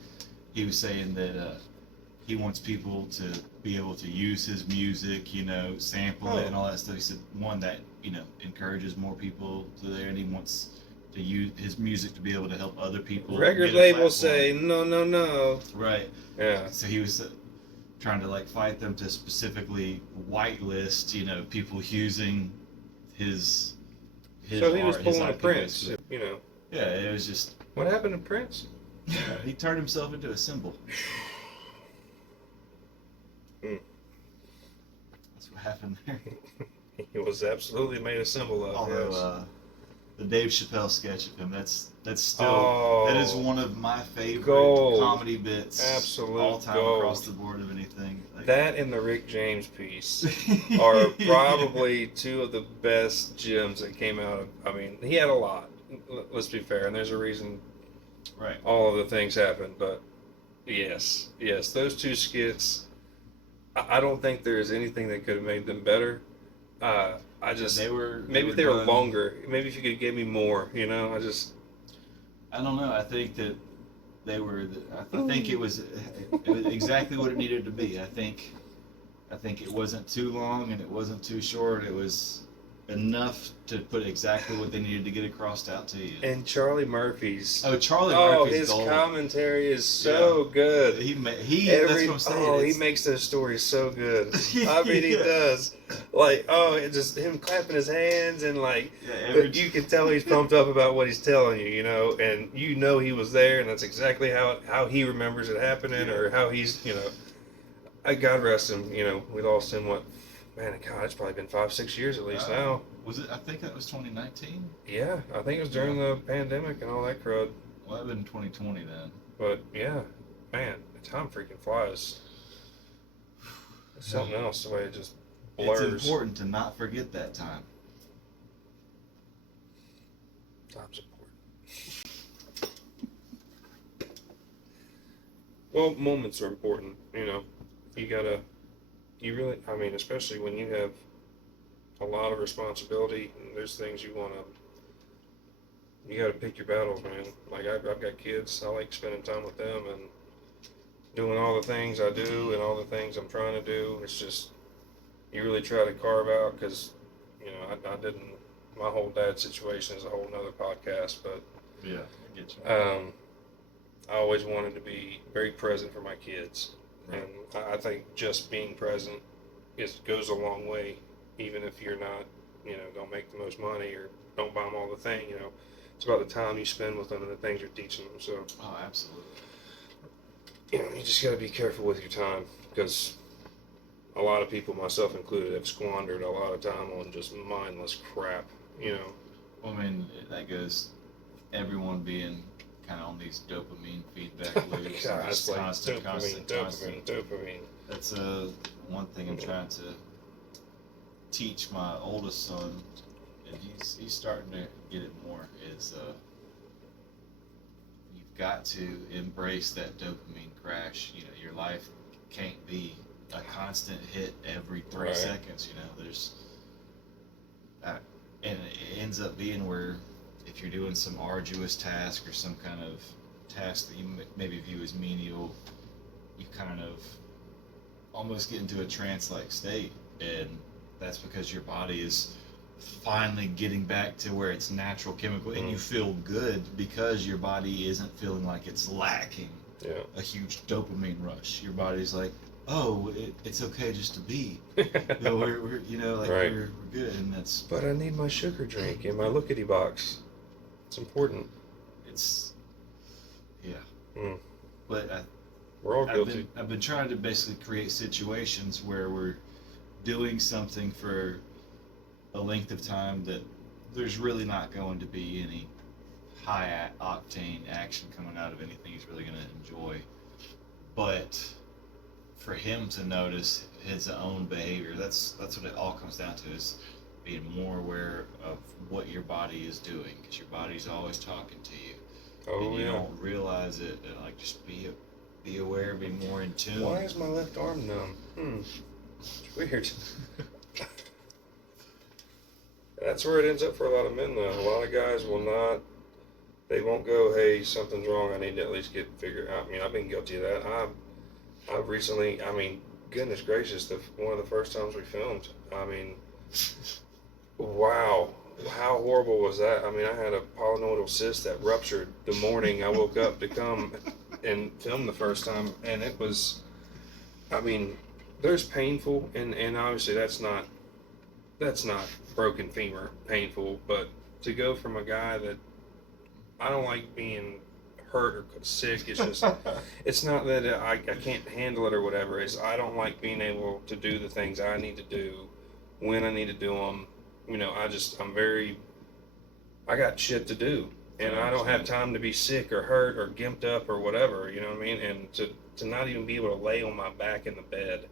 He was saying that he wants people to be able to use his music, sample it and all that stuff. He said, one, that, encourages more people to there, and he wants to use his music to be able to help other people. Record labels say no. Right. Yeah. So he was trying to fight them to specifically whitelist, people using his. So he was art, pulling a Prince, Yeah, it was just. What happened to Prince? He turned himself into a symbol. That's what happened there. He was absolutely made a symbol of. Although, the Dave Chappelle sketch of him. That's still that is one of my favorite Gold. comedy bits Absolute all time gold. across the board of anything. Like, that and the Rick James piece are probably two of the best gems that came out of. I mean, he had a lot. Let's be fair, and there's a reason right. all of the things happened. But yes, those two skits. I don't think there's anything that could have made them better. I just they were maybe if they were done, longer. Maybe if you could give me more. You know, I don't know. I think that they were. I think it was exactly what it needed to be. I think it wasn't too long and it wasn't too short. It was enough to put exactly what they needed to get across out to you. And Charlie Murphy's. Charlie Murphy's his gold. commentary is so good. He that's what I'm saying. He makes those stories so good. I mean, he Yeah. does. Like, it's just him clapping his hands and like, every you can tell he's pumped up about what he's telling you, you know, and you know he was there, and that's exactly how he remembers it happening, or how he's, you know. God rest him. You know, we lost him. What? Man, God, it's probably been 5-6 years at least now. Was it? I think that was 2019. Yeah, I think it was during the pandemic and all that crud. Well, that would have been 2020 then. But yeah, man, the time freaking flies. It's something else, the way it just blurs. It's important to not forget that time. Time's important. Well, moments are important, you know. You really, I mean, especially when you have a lot of responsibility and there's things you gotta pick your battles, man. Like, I've got kids, I like spending time with them and doing all the things I do and all the things I'm trying to do. It's just, you really try to carve out, because, you know, I didn't, my whole dad situation is a whole nother podcast, but Yeah, I get you. I always wanted to be very present for my kids. Right. And I think just being present goes a long way, even if you're not, you know, don't make the most money or don't buy them all the thing, you know. It's about the time you spend with them and the things you're teaching them. So, Oh, absolutely. you know, you just got to be careful with your time, because a lot of people, myself included, have squandered a lot of time on just mindless crap, you know. Well, I mean, that goes, everyone being kind of on these dopamine feedback loops. God, and it's just like constant. dopamine. That's one thing I'm trying to teach my oldest son, and he's starting to get it more, is you've got to embrace that dopamine crash. You know, your life can't be a constant hit every 3 Right. seconds. You know, there's and it ends up being where, if you're doing some arduous task or some kind of task that you maybe view as menial, you kind of almost get into a trance-like state, and that's because your body is finally getting back to where it's natural chemical, and you feel good because your body isn't feeling like it's lacking a huge dopamine rush. Your body's like, oh, it's okay just to be. We're you know, like Right. we're good, and that's. But I need my sugar drink in my lookity box. It's important. It's, yeah. Mm. But We're all guilty. I've been trying to basically create situations where we're doing something for a length of time that there's really not going to be any high octane action coming out of anything he's really going to enjoy. But for him to notice his own behavior, that's what it all comes down to, is being more aware of what your body is doing, because your body's always talking to you. Oh, and you yeah. don't realize it, and like, just be aware, be more in tune. Why is my left arm numb? It's weird. That's where it ends up for a lot of men, though. A lot of guys will not, they won't go, hey, something's wrong, I need to at least get figured out. I mean, I've been guilty of that. I've recently, I mean, goodness gracious, one of the first times we filmed, I mean, wow, how horrible was that? I mean, I had a polynoidal cyst that ruptured the morning I woke up to come and film the first time, and it was, I mean, there's painful, and obviously that's not broken femur painful, but to go from a guy that, I don't like being hurt or sick, it's just, it's not that I can't handle it or whatever, it's I don't like being able to do the things I need to do when I need to do them. You know, I'm very I got shit to do, and I don't have time to be sick or hurt or gimped up or whatever. You know what I mean? And to not even be able to lay on my back in the bed,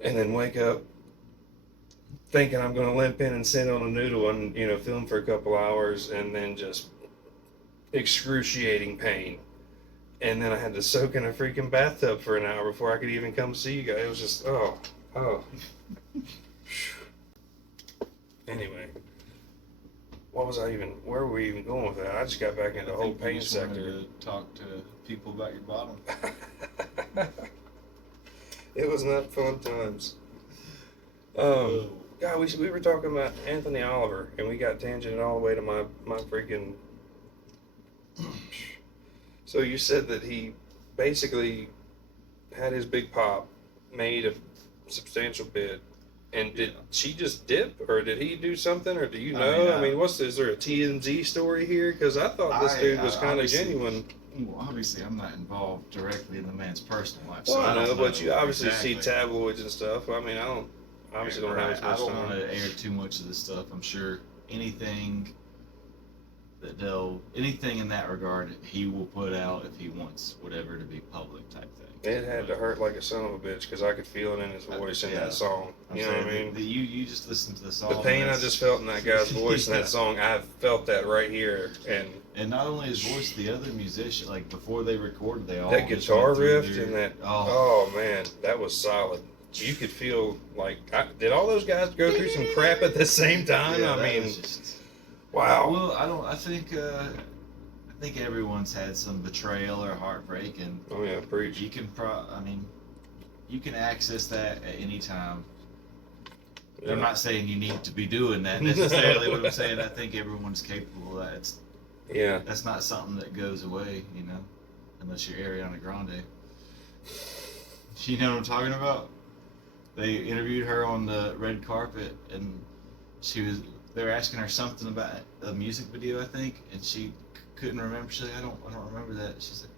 and then wake up thinking I'm going to limp in and sit on a noodle and film for a couple hours, and then just excruciating pain. And then I had to soak in a freaking bathtub for an hour before I could even come see you guys. It was just, oh. Anyway, where were we even going with that? I just got back into the whole pain sector. To talk to people about your bottom. It was not fun times. God, we were talking about Anthony Oliver, and we got tangented all the way to my freaking... So you said that he basically had his big pop, made a substantial bid, and did she just dip, or did he do something, or do you know? I mean, is there a TMZ story here? Because I thought this dude was kind of genuine. Well, obviously, I'm not involved directly in the man's personal life. Well, so I know, don't but you obviously exactly. see tabloids and stuff. I mean, I don't have as much time. I don't want to air too much of this stuff. I'm sure anything in that regard, he will put out if he wants whatever to be public type thing. It had to hurt like a son of a bitch because I could feel it in his voice in that song. You know what I mean? You just listen to the song. The pain I just felt in that guy's voice in that song, I felt that right here. And not only his voice, the other musician, like before they recorded, they all that guitar riff their, and that. Oh man, that was solid. You could feel like, did all those guys go through some crap at the same time? Yeah, I mean, just, wow. Well, I think everyone's had some betrayal or heartbreak, and oh yeah, preach. you can you can access that at any time. Yeah. I'm not saying you need to be doing that necessarily. What I'm saying, I think everyone's capable of that. That's not something that goes away, unless you're Ariana Grande. You know what I'm talking about? They interviewed her on the red carpet, and they were asking her something about a music video, I think, and she couldn't remember. She's like, I don't remember that. She's like,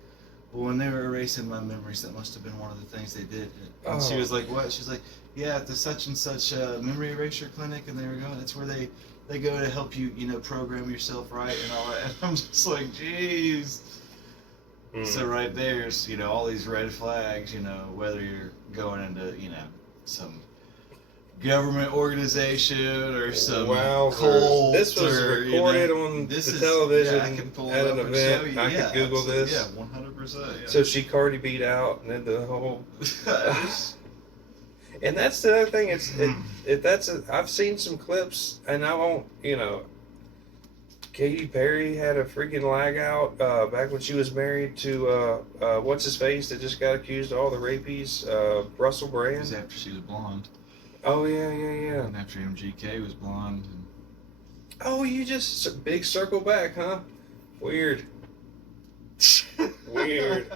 well, when they were erasing my memories, that must have been one of the things they did. And she was like, what? She's like, yeah, at the such and such memory erasure clinic, and they were going. That's where they go to help you, program yourself right and all that. And I'm just like, jeez. So right there's, all these red flags, whether you're going into, some government organization or some cult. This was recorded on the television I can pull at an event. I could Google this. Yeah, 100%. Yeah. So she Cardi B'd out, and then the whole. And that's the other thing. I've seen some clips, and I won't. Katy Perry had a freaking lag out back when she was married to what's his face that just got accused of all the rapies, Russell Brand. It was after she was blonde. Oh yeah. And after MGK was blonde. And... Oh, you just big circle back, huh? Weird. Weird.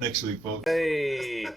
Next week, folks. Hey,